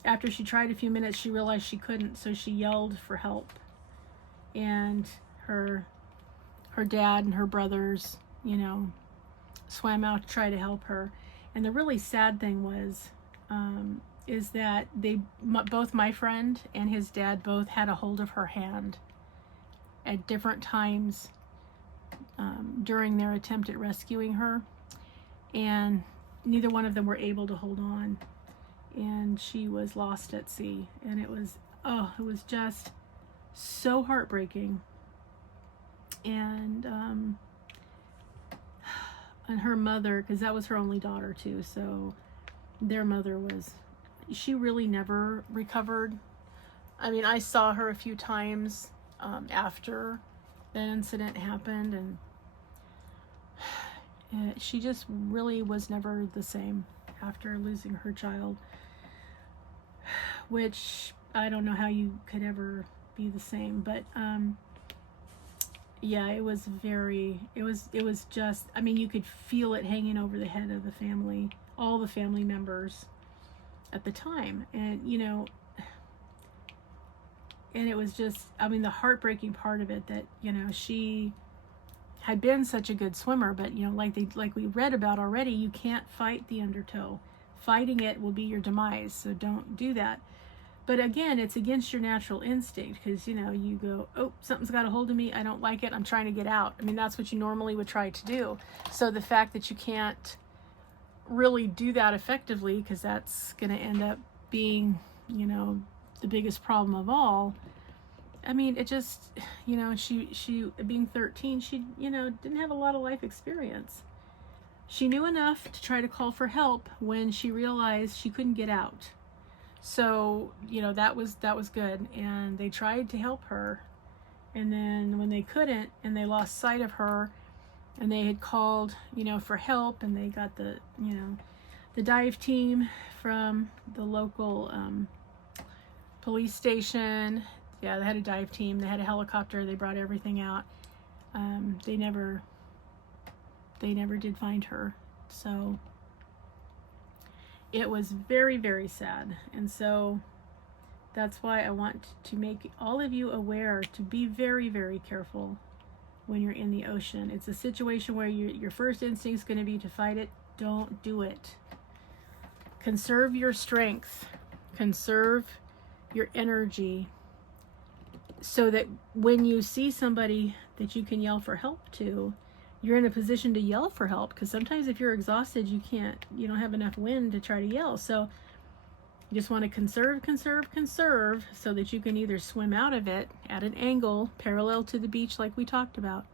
after she tried a few minutes, she realized she couldn't, so she yelled for help. And her dad and her brothers, swam out to try to help her. And the really sad thing was, is that both my friend and his dad both had a hold of her hand at different times during their attempt at rescuing her. And neither one of them were able to hold on. And she was lost at sea. And it was just so heartbreaking. And her mother, because that was her only daughter too, so their mother she really never recovered. I mean, I saw her a few times after that incident happened, and she just really was never the same after losing her child, which I don't know how you could ever be the same. But yeah, it was just, I mean, you could feel it hanging over the head of the family, all the family members at the time. And and it was just, I mean, the heartbreaking part of it that, she had been such a good swimmer, but like we read about already, you can't fight the undertow. Fighting it will be your demise, so don't do that. But again, it's against your natural instinct, because, you go, oh, something's got a hold of me, I don't like it, I'm trying to get out. I mean, that's what you normally would try to do. So the fact that you can't really do that effectively, because that's going to end up being, the biggest problem of all. I mean, it just, she being 13, she, didn't have a lot of life experience. She knew enough to try to call for help when she realized she couldn't get out. So, that was good. And they tried to help her. And then when they couldn't, and they lost sight of her, and they had called, you know, for help, and they got the, you know, the dive team from the local police station. Yeah, they had a dive team. They had a helicopter. They brought everything out. They never did find her. So it was very, very sad. And so that's why I want to make all of you aware to be very, very careful when you're in the ocean. It's a situation where your first instinct is going to be to fight it. Don't do it. Conserve your strength. Conserve your energy, so that when you see somebody that you can yell for help to, you're in a position to yell for help, because sometimes if you're exhausted, you don't have enough wind to try to yell. So you just want to conserve so that you can either swim out of it at an angle parallel to the beach like we talked about,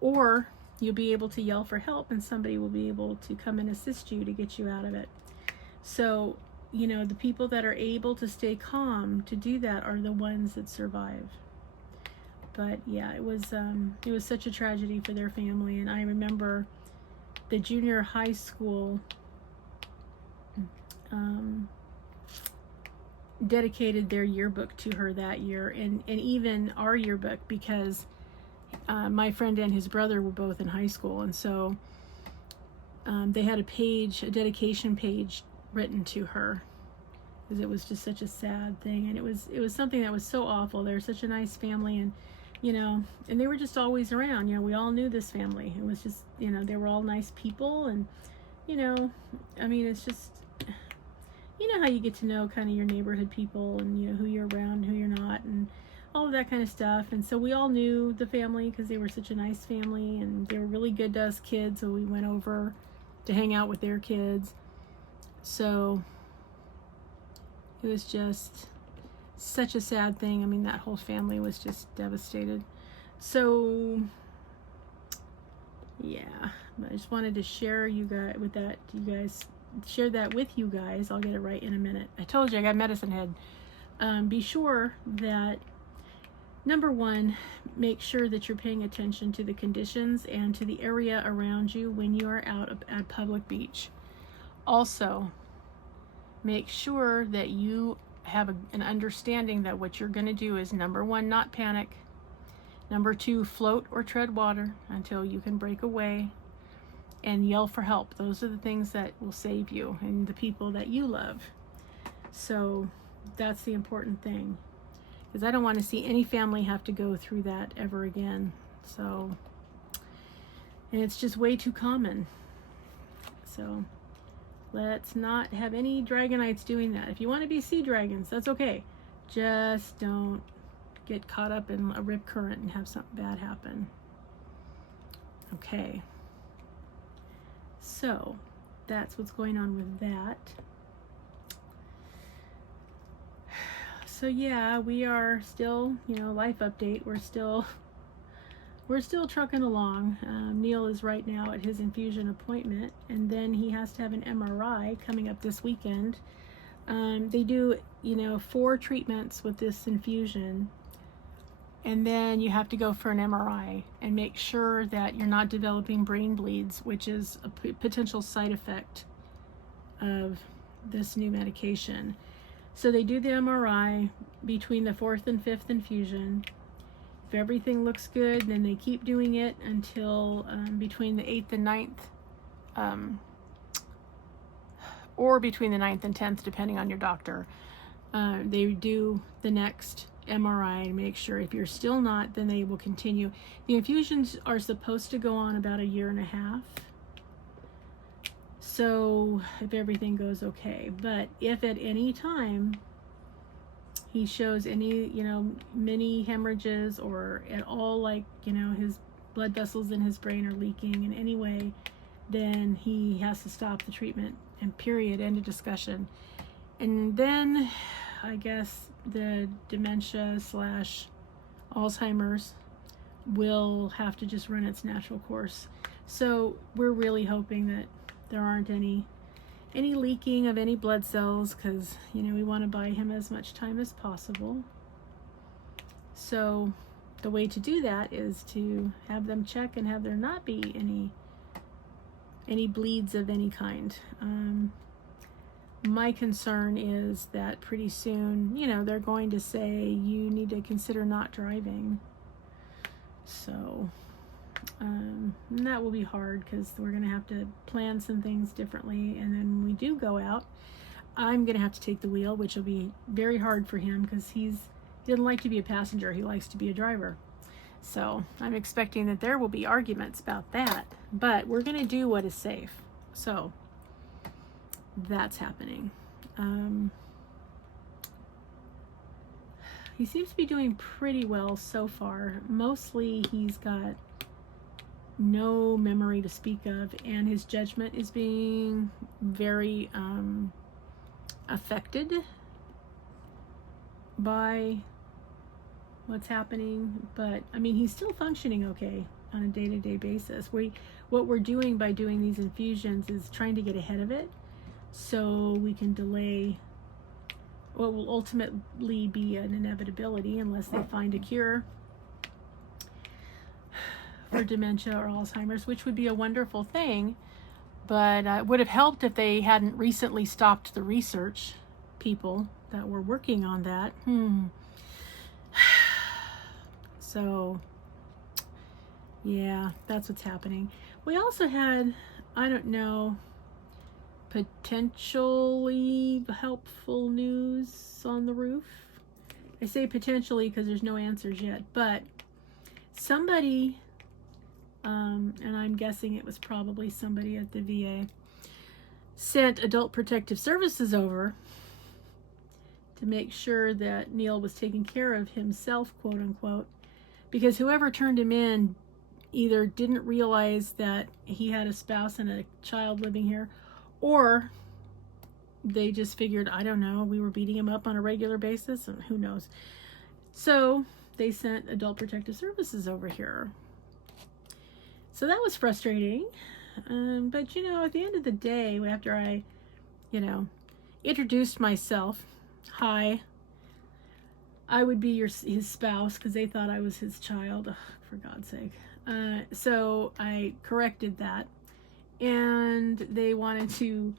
or you'll be able to yell for help and somebody will be able to come and assist you to get you out of it. So, you know, the people that are able to stay calm to do that are the ones that survive. But yeah, it was such a tragedy for their family. And I remember the junior high school dedicated their yearbook to her that year, and even our yearbook, because my friend and his brother were both in high school, and so they had a dedication page written to her, because it was just such a sad thing. And it was something that was so awful. They're such a nice family, and you know, and they were just always around. You know, we all knew this family. It was just, you know, they were all nice people, and you know, I mean, it's just, you know how you get to know kind of your neighborhood people, and you know who you're around, who you're not, and all of that kind of stuff. And so we all knew the family because they were such a nice family, and they were really good to us kids, so we went over to hang out with their kids. So it was just such a sad thing. I mean, that whole family was just devastated. So yeah, I just wanted to share share that with you guys. I'll get it right in a minute. I told you I got medicine head. Be sure that, number one, make sure that you're paying attention to the conditions and to the area around you when you are out at a public beach. Also, make sure that you have an understanding that what you're going to do is, number one, not panic. Number two, float or tread water until you can break away, and yell for help. Those are the things that will save you and the people that you love. So that's the important thing, because I don't want to see any family have to go through that ever again. So, and it's just way too common. So let's not have any Dragonites doing that. If you want to be sea dragons, that's okay. Just don't get caught up in a rip current and have something bad happen. Okay. So that's what's going on with that. So yeah, we are still, you know, life update. We're still trucking along. Neil is right now at his infusion appointment, and then he has to have an MRI coming up this weekend. They do, you know, 4 treatments with this infusion, and then you have to go for an MRI and make sure that you're not developing brain bleeds, which is a potential side effect of this new medication. So they do the MRI between the 4th and 5th infusion. If everything looks good, then they keep doing it until between the 8th and 9th, or between the 9th and 10th, depending on your doctor. They do the next MRI and make sure. If you're still not, then they will continue. The infusions are supposed to go on about 1.5 years. So if everything goes okay, but if at any time he shows any, you know, mini hemorrhages or at all, like, you know, his blood vessels in his brain are leaking in any way, then he has to stop the treatment, and period, end of discussion. And then I guess the dementia / Alzheimer's will have to just run its natural course. So we're really hoping that there aren't any leaking of any blood cells, because, you know, we want to buy him as much time as possible. So the way to do that is to have them check and have there not be any bleeds of any kind. My concern is that pretty soon, you know, they're going to say you need to consider not driving. So and that will be hard because we're going to have to plan some things differently. And then when we do go out, I'm going to have to take the wheel, which will be very hard for him because he doesn't like to be a passenger. He likes to be a driver. So I'm expecting that there will be arguments about that, but we're going to do what is safe. So that's happening. He seems to be doing pretty well so far. Mostly he's got no memory to speak of, and his judgment is being very affected by what's happening. But I mean, he's still functioning okay on a day-to-day basis. What we're doing by doing these infusions is trying to get ahead of it so we can delay what will ultimately be an inevitability unless they find a cure for dementia or Alzheimer's, which would be a wonderful thing. But it would have helped if they hadn't recently stopped the research people that were working on that. So yeah, that's what's happening. We also had, I don't know, potentially helpful news on the roof. I say potentially because there's no answers yet, but somebody, and I'm guessing it was probably somebody at the VA, sent Adult Protective Services over to make sure that Neil was taking care of himself, quote unquote, because whoever turned him in either didn't realize that he had a spouse and a child living here, or they just figured, I don't know, we were beating him up on a regular basis, and who knows. So they sent Adult Protective Services over here. So that was frustrating. But you know, at the end of the day, after I, you know, introduced myself, hi, I would be his spouse because they thought I was his child. Ugh, for God's sake. So I corrected that. And they wanted to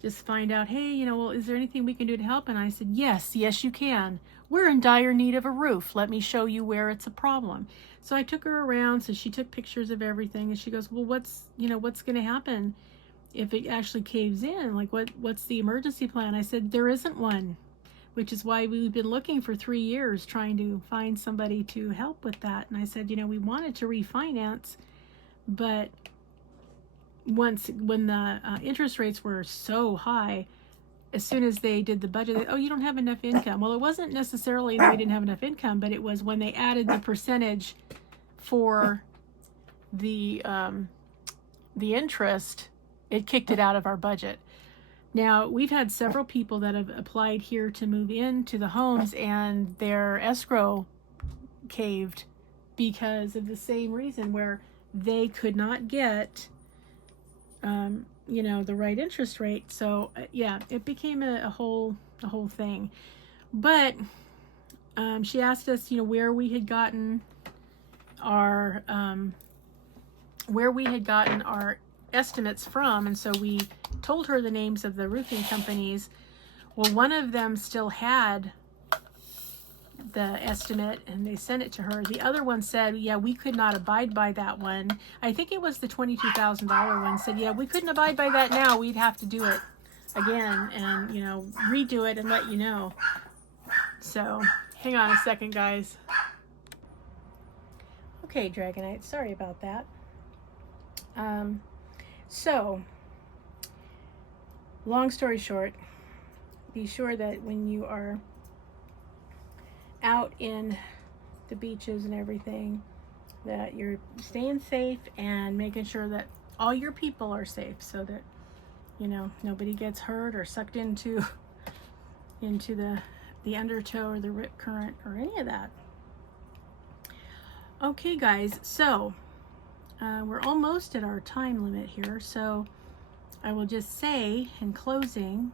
just find out, hey, you know, well, is there anything we can do to help? And I said, yes, you can. We're in dire need of a roof. Let me show you where it's a problem. So I took her around. So she took pictures of everything, and she goes, well, what's going to happen if it actually caves in? Like, what's the emergency plan? I said, there isn't one, which is why we've been looking for 3 years trying to find somebody to help with that. And I said, you know, we wanted to refinance, but when the interest rates were so high, as soon as they did the budget, oh, you don't have enough income. Well, it wasn't necessarily that we didn't have enough income, but it was when they added the percentage for the interest, it kicked it out of our budget. Now, we've had several people that have applied here to move into the homes, and their escrow caved because of the same reason, where they could not get you know, the right interest rate. So yeah, it became a whole thing. But she asked us, you know, where we had gotten our estimates from, and so we told her the names of the roofing companies. Well, one of them still had the estimate, and they sent it to her. The other one said, yeah, we could not abide by that one. I think it was the $22,000 one. Said, yeah, we couldn't abide by that now. We'd have to do it again and, you know, redo it and let you know. So hang on a second, guys. Okay, Dragonites, sorry about that. So long story short, be sure that when you are out in the beaches and everything, that you're staying safe and making sure that all your people are safe, so that, you know, nobody gets hurt or sucked into the undertow or the rip current or any of that. Okay, guys, so we're almost at our time limit here, so I will just say in closing,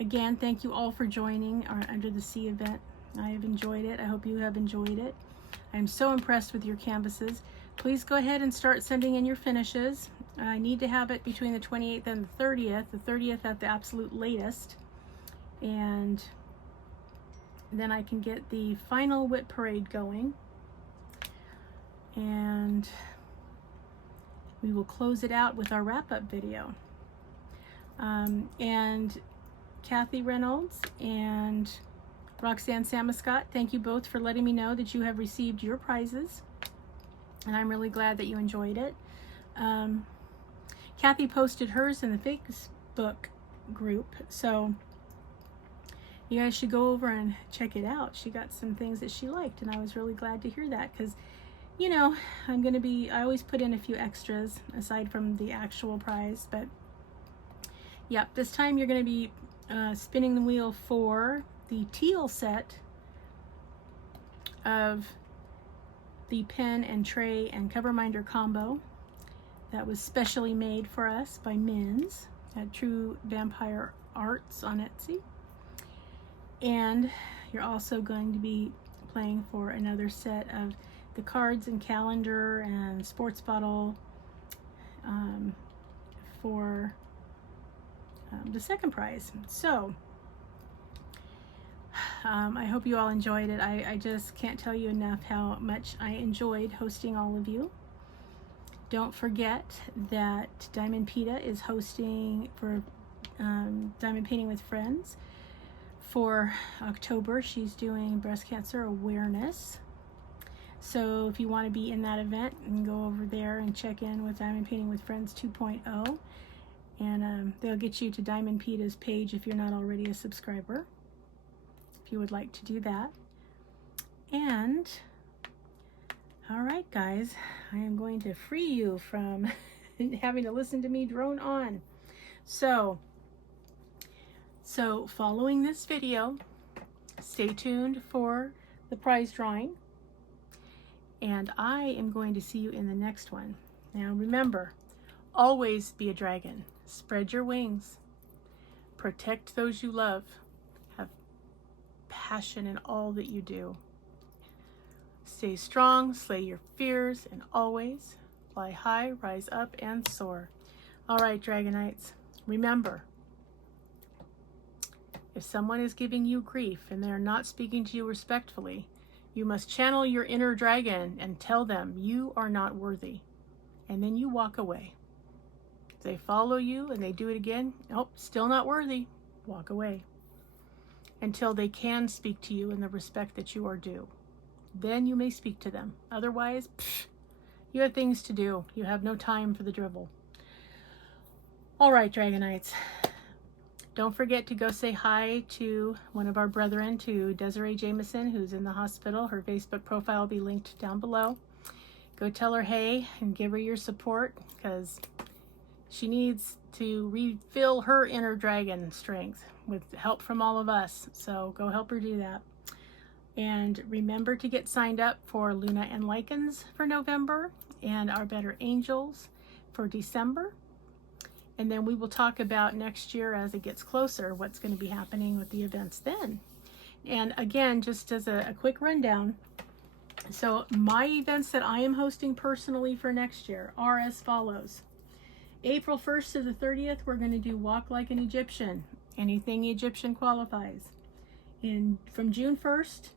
again, thank you all for joining our Under the Sea event. I have enjoyed it. I hope you have enjoyed it. I'm so impressed with your canvases. Please go ahead and start sending in your finishes. I need to have it between the 28th and the 30th at the absolute latest. And then I can get the final whip parade going. And we will close it out with our wrap-up video. And Kathy Reynolds and Roxanne Samuscott, thank you both for letting me know that you have received your prizes. And I'm really glad that you enjoyed it. Kathy posted hers in the Facebook group, so you guys should go over and check it out. She got some things that she liked, and I was really glad to hear that, because, you know, I always put in a few extras aside from the actual prize. But yep, this time you're going to be spinning the wheel for the teal set of the pen and tray and cover minder combo that was specially made for us by Mins at True Vampire Arts on Etsy. And you're also going to be playing for another set of the cards and calendar and sports bottle for the second prize. So I hope you all enjoyed it. I just can't tell you enough how much I enjoyed hosting all of you. Don't forget that Diamond Peta is hosting for Diamond Painting with Friends for October. She's doing breast cancer awareness. So if you want to be in that event, you can go over there and check in with Diamond Painting with Friends 2.0. And they'll get you to Diamond Peta's page if you're not already a subscriber, if you would like to do that. And all right, guys, I am going to free you from having to listen to me drone on. So following this video, stay tuned for the prize drawing, and I am going to see you in the next one. Now remember, always be a dragon. Spread your wings. Protect those you love. Have passion in all that you do. Stay strong, slay your fears, and always fly high, rise up, and soar. All right, Dragonites, remember, if someone is giving you grief and they are not speaking to you respectfully, you must channel your inner dragon and tell them you are not worthy. And then you walk away. If they follow you and they do it again, nope, still not worthy, walk away. Until they can speak to you in the respect that you are due. Then you may speak to them. Otherwise, you have things to do. You have no time for the drivel. All right, Dragonites. Don't forget to go say hi to one of our brethren, to Desiree Jameson, who's in the hospital. Her Facebook profile will be linked down below. Go tell her hey and give her your support, because she needs to refill her inner dragon strength with help from all of us. So go help her do that. And remember to get signed up for Luna and Lycans for November and our Better Angels for December. And then we will talk about next year as it gets closer, what's going to be happening with the events then. And again, just as a quick rundown, so my events that I am hosting personally for next year are as follows. April 1st to the 30th, we're going to do Walk Like an Egyptian. Anything Egyptian qualifies. From June 1st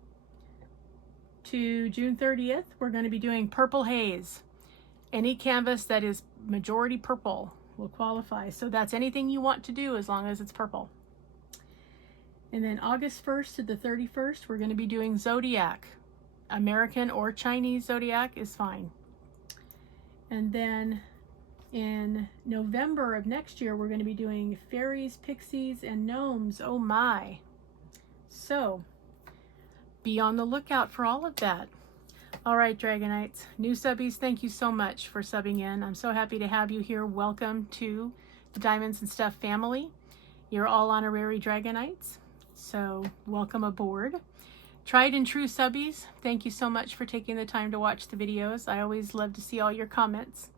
to June 30th, we're going to be doing Purple Haze. Any canvas that is majority purple will qualify. So that's anything you want to do as long as it's purple. And then August 1st to the 31st, we're going to be doing Zodiac. American or Chinese Zodiac is fine. And then in November of next year, we're going to be doing Fairies, Pixies, and Gnomes. Oh my. So be on the lookout for all of that. All right, Dragonites, new subbies, thank you so much for subbing in. I'm so happy to have you here. Welcome to the Diamonds and Stuff family. You're all honorary Dragonites, so welcome aboard. Tried and true subbies, thank you so much for taking the time to watch the videos. I always love to see all your comments.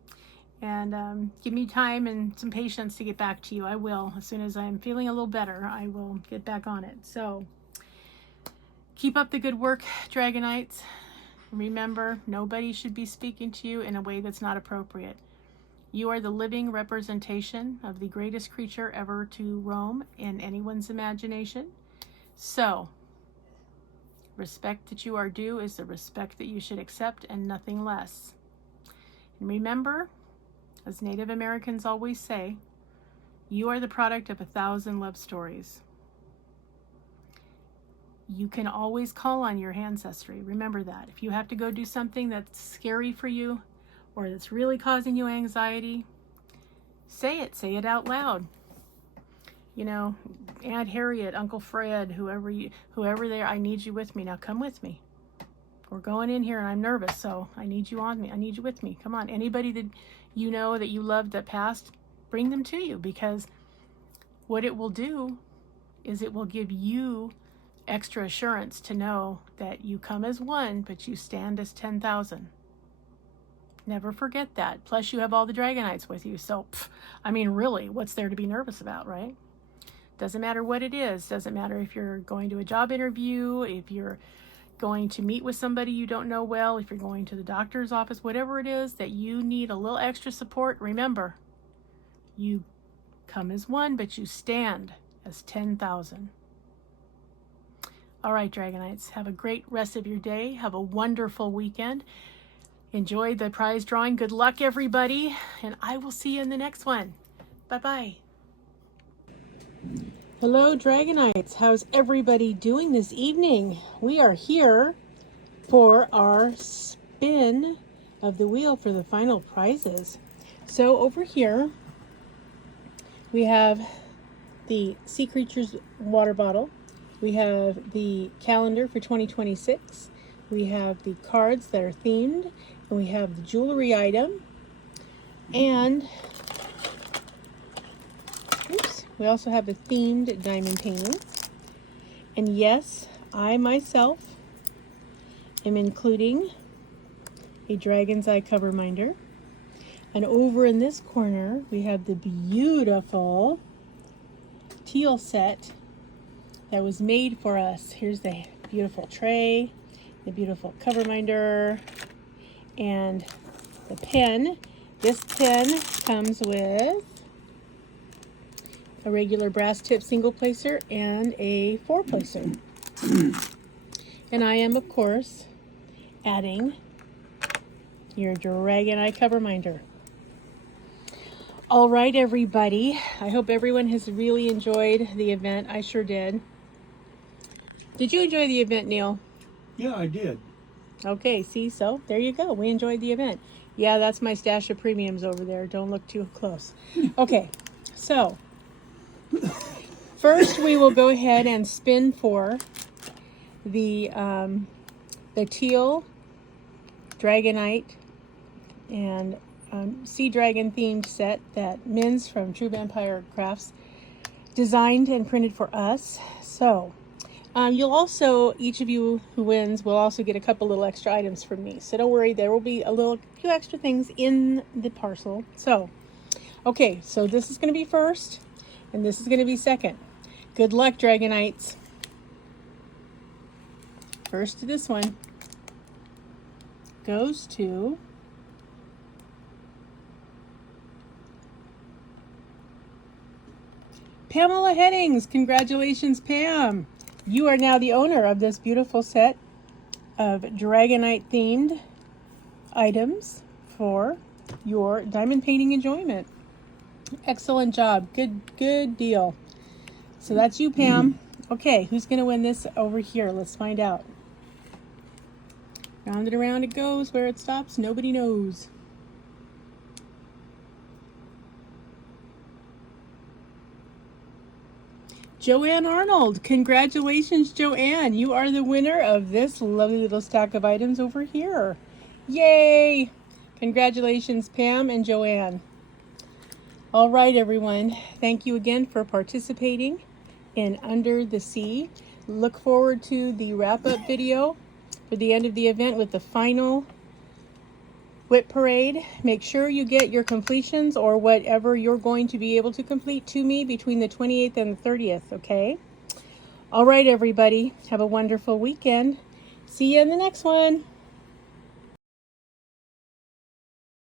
And give me time and some patience to get back to you. I will. As soon as I'm feeling a little better, I will get back on it. So keep up the good work, Dragonites. Remember, nobody should be speaking to you in a way that's not appropriate. You are the living representation of the greatest creature ever to roam in anyone's imagination. So, respect that you are due is the respect that you should accept and nothing less. And remember, as Native Americans always say, you are the product of 1,000 love stories. You can always call on your ancestry. Remember that. If you have to go do something that's scary for you or that's really causing you anxiety, say it out loud. You know, Aunt Harriet, Uncle Fred, whoever they are, I need you with me. Now come with me. We're going in here and I'm nervous, so I need you on me. I need you with me. Come on. Anybody that you know that you loved that passed, bring them to you, because what it will do is it will give you extra assurance to know that you come as one, but you stand as 10,000. Never forget that. Plus you have all the Dragonites with you. So, I mean, really, what's there to be nervous about, right? Doesn't matter what it is. Doesn't matter if you're going to a job interview, if you're going to meet with somebody you don't know well, if you're going to the doctor's office, whatever it is that you need a little extra support, remember, you come as one, but you stand as 10,000. All right, Dragonites, have a great rest of your day. Have a wonderful weekend. Enjoy the prize drawing. Good luck, everybody, and I will see you in the next one. Bye-bye. Hello, Dragonites. How's everybody doing this evening? We are here for our spin of the wheel for the final prizes. So over here, we have the Sea Creatures water bottle. We have the calendar for 2026. We have the cards that are themed. And we have the jewelry item. And we also have the themed diamond paintings. And yes, I myself am including a Dragon's Eye cover minder. And over in this corner, we have the beautiful teal set that was made for us. Here's the beautiful tray, the beautiful cover minder, and the pen. This pen comes with a regular brass tip single placer and a 4-placer. And I am, of course, adding your Dragon Eye cover minder. All right, everybody. I hope everyone has really enjoyed the event. I sure did. Did you enjoy the event, Neil? Yeah, I did. Okay, see, so there you go. We enjoyed the event. Yeah, that's my stash of premiums over there. Don't look too close. Okay, so first we will go ahead and spin for the teal Dragonite and Sea Dragon themed set that Min's from True Vampire Crafts designed and printed for us. So you'll also, each of you who wins will also get a couple little extra items from me. So don't worry, there will be a few extra things in the parcel. So, okay, so this is going to be first, and this is going to be second. Good luck, Dragonites. First to this one goes to Pamela Headings. Congratulations, Pam. You are now the owner of this beautiful set of Dragonite themed items for your diamond painting enjoyment. Excellent job. Good deal. So that's you, Pam. Okay, who's going to win this over here? Let's find out. Round and around it goes. Where it stops, nobody knows. Joanne Arnold. Congratulations, Joanne. You are the winner of this lovely little stack of items over here. Yay! Congratulations, Pam and Joanne. All right, everyone. Thank you again for participating in Under the Sea. Look forward to the wrap-up video for the end of the event with the final Whip Parade. Make sure you get your completions or whatever you're going to be able to complete to me between the 28th and the 30th, okay? All right, everybody. Have a wonderful weekend. See you in the next one.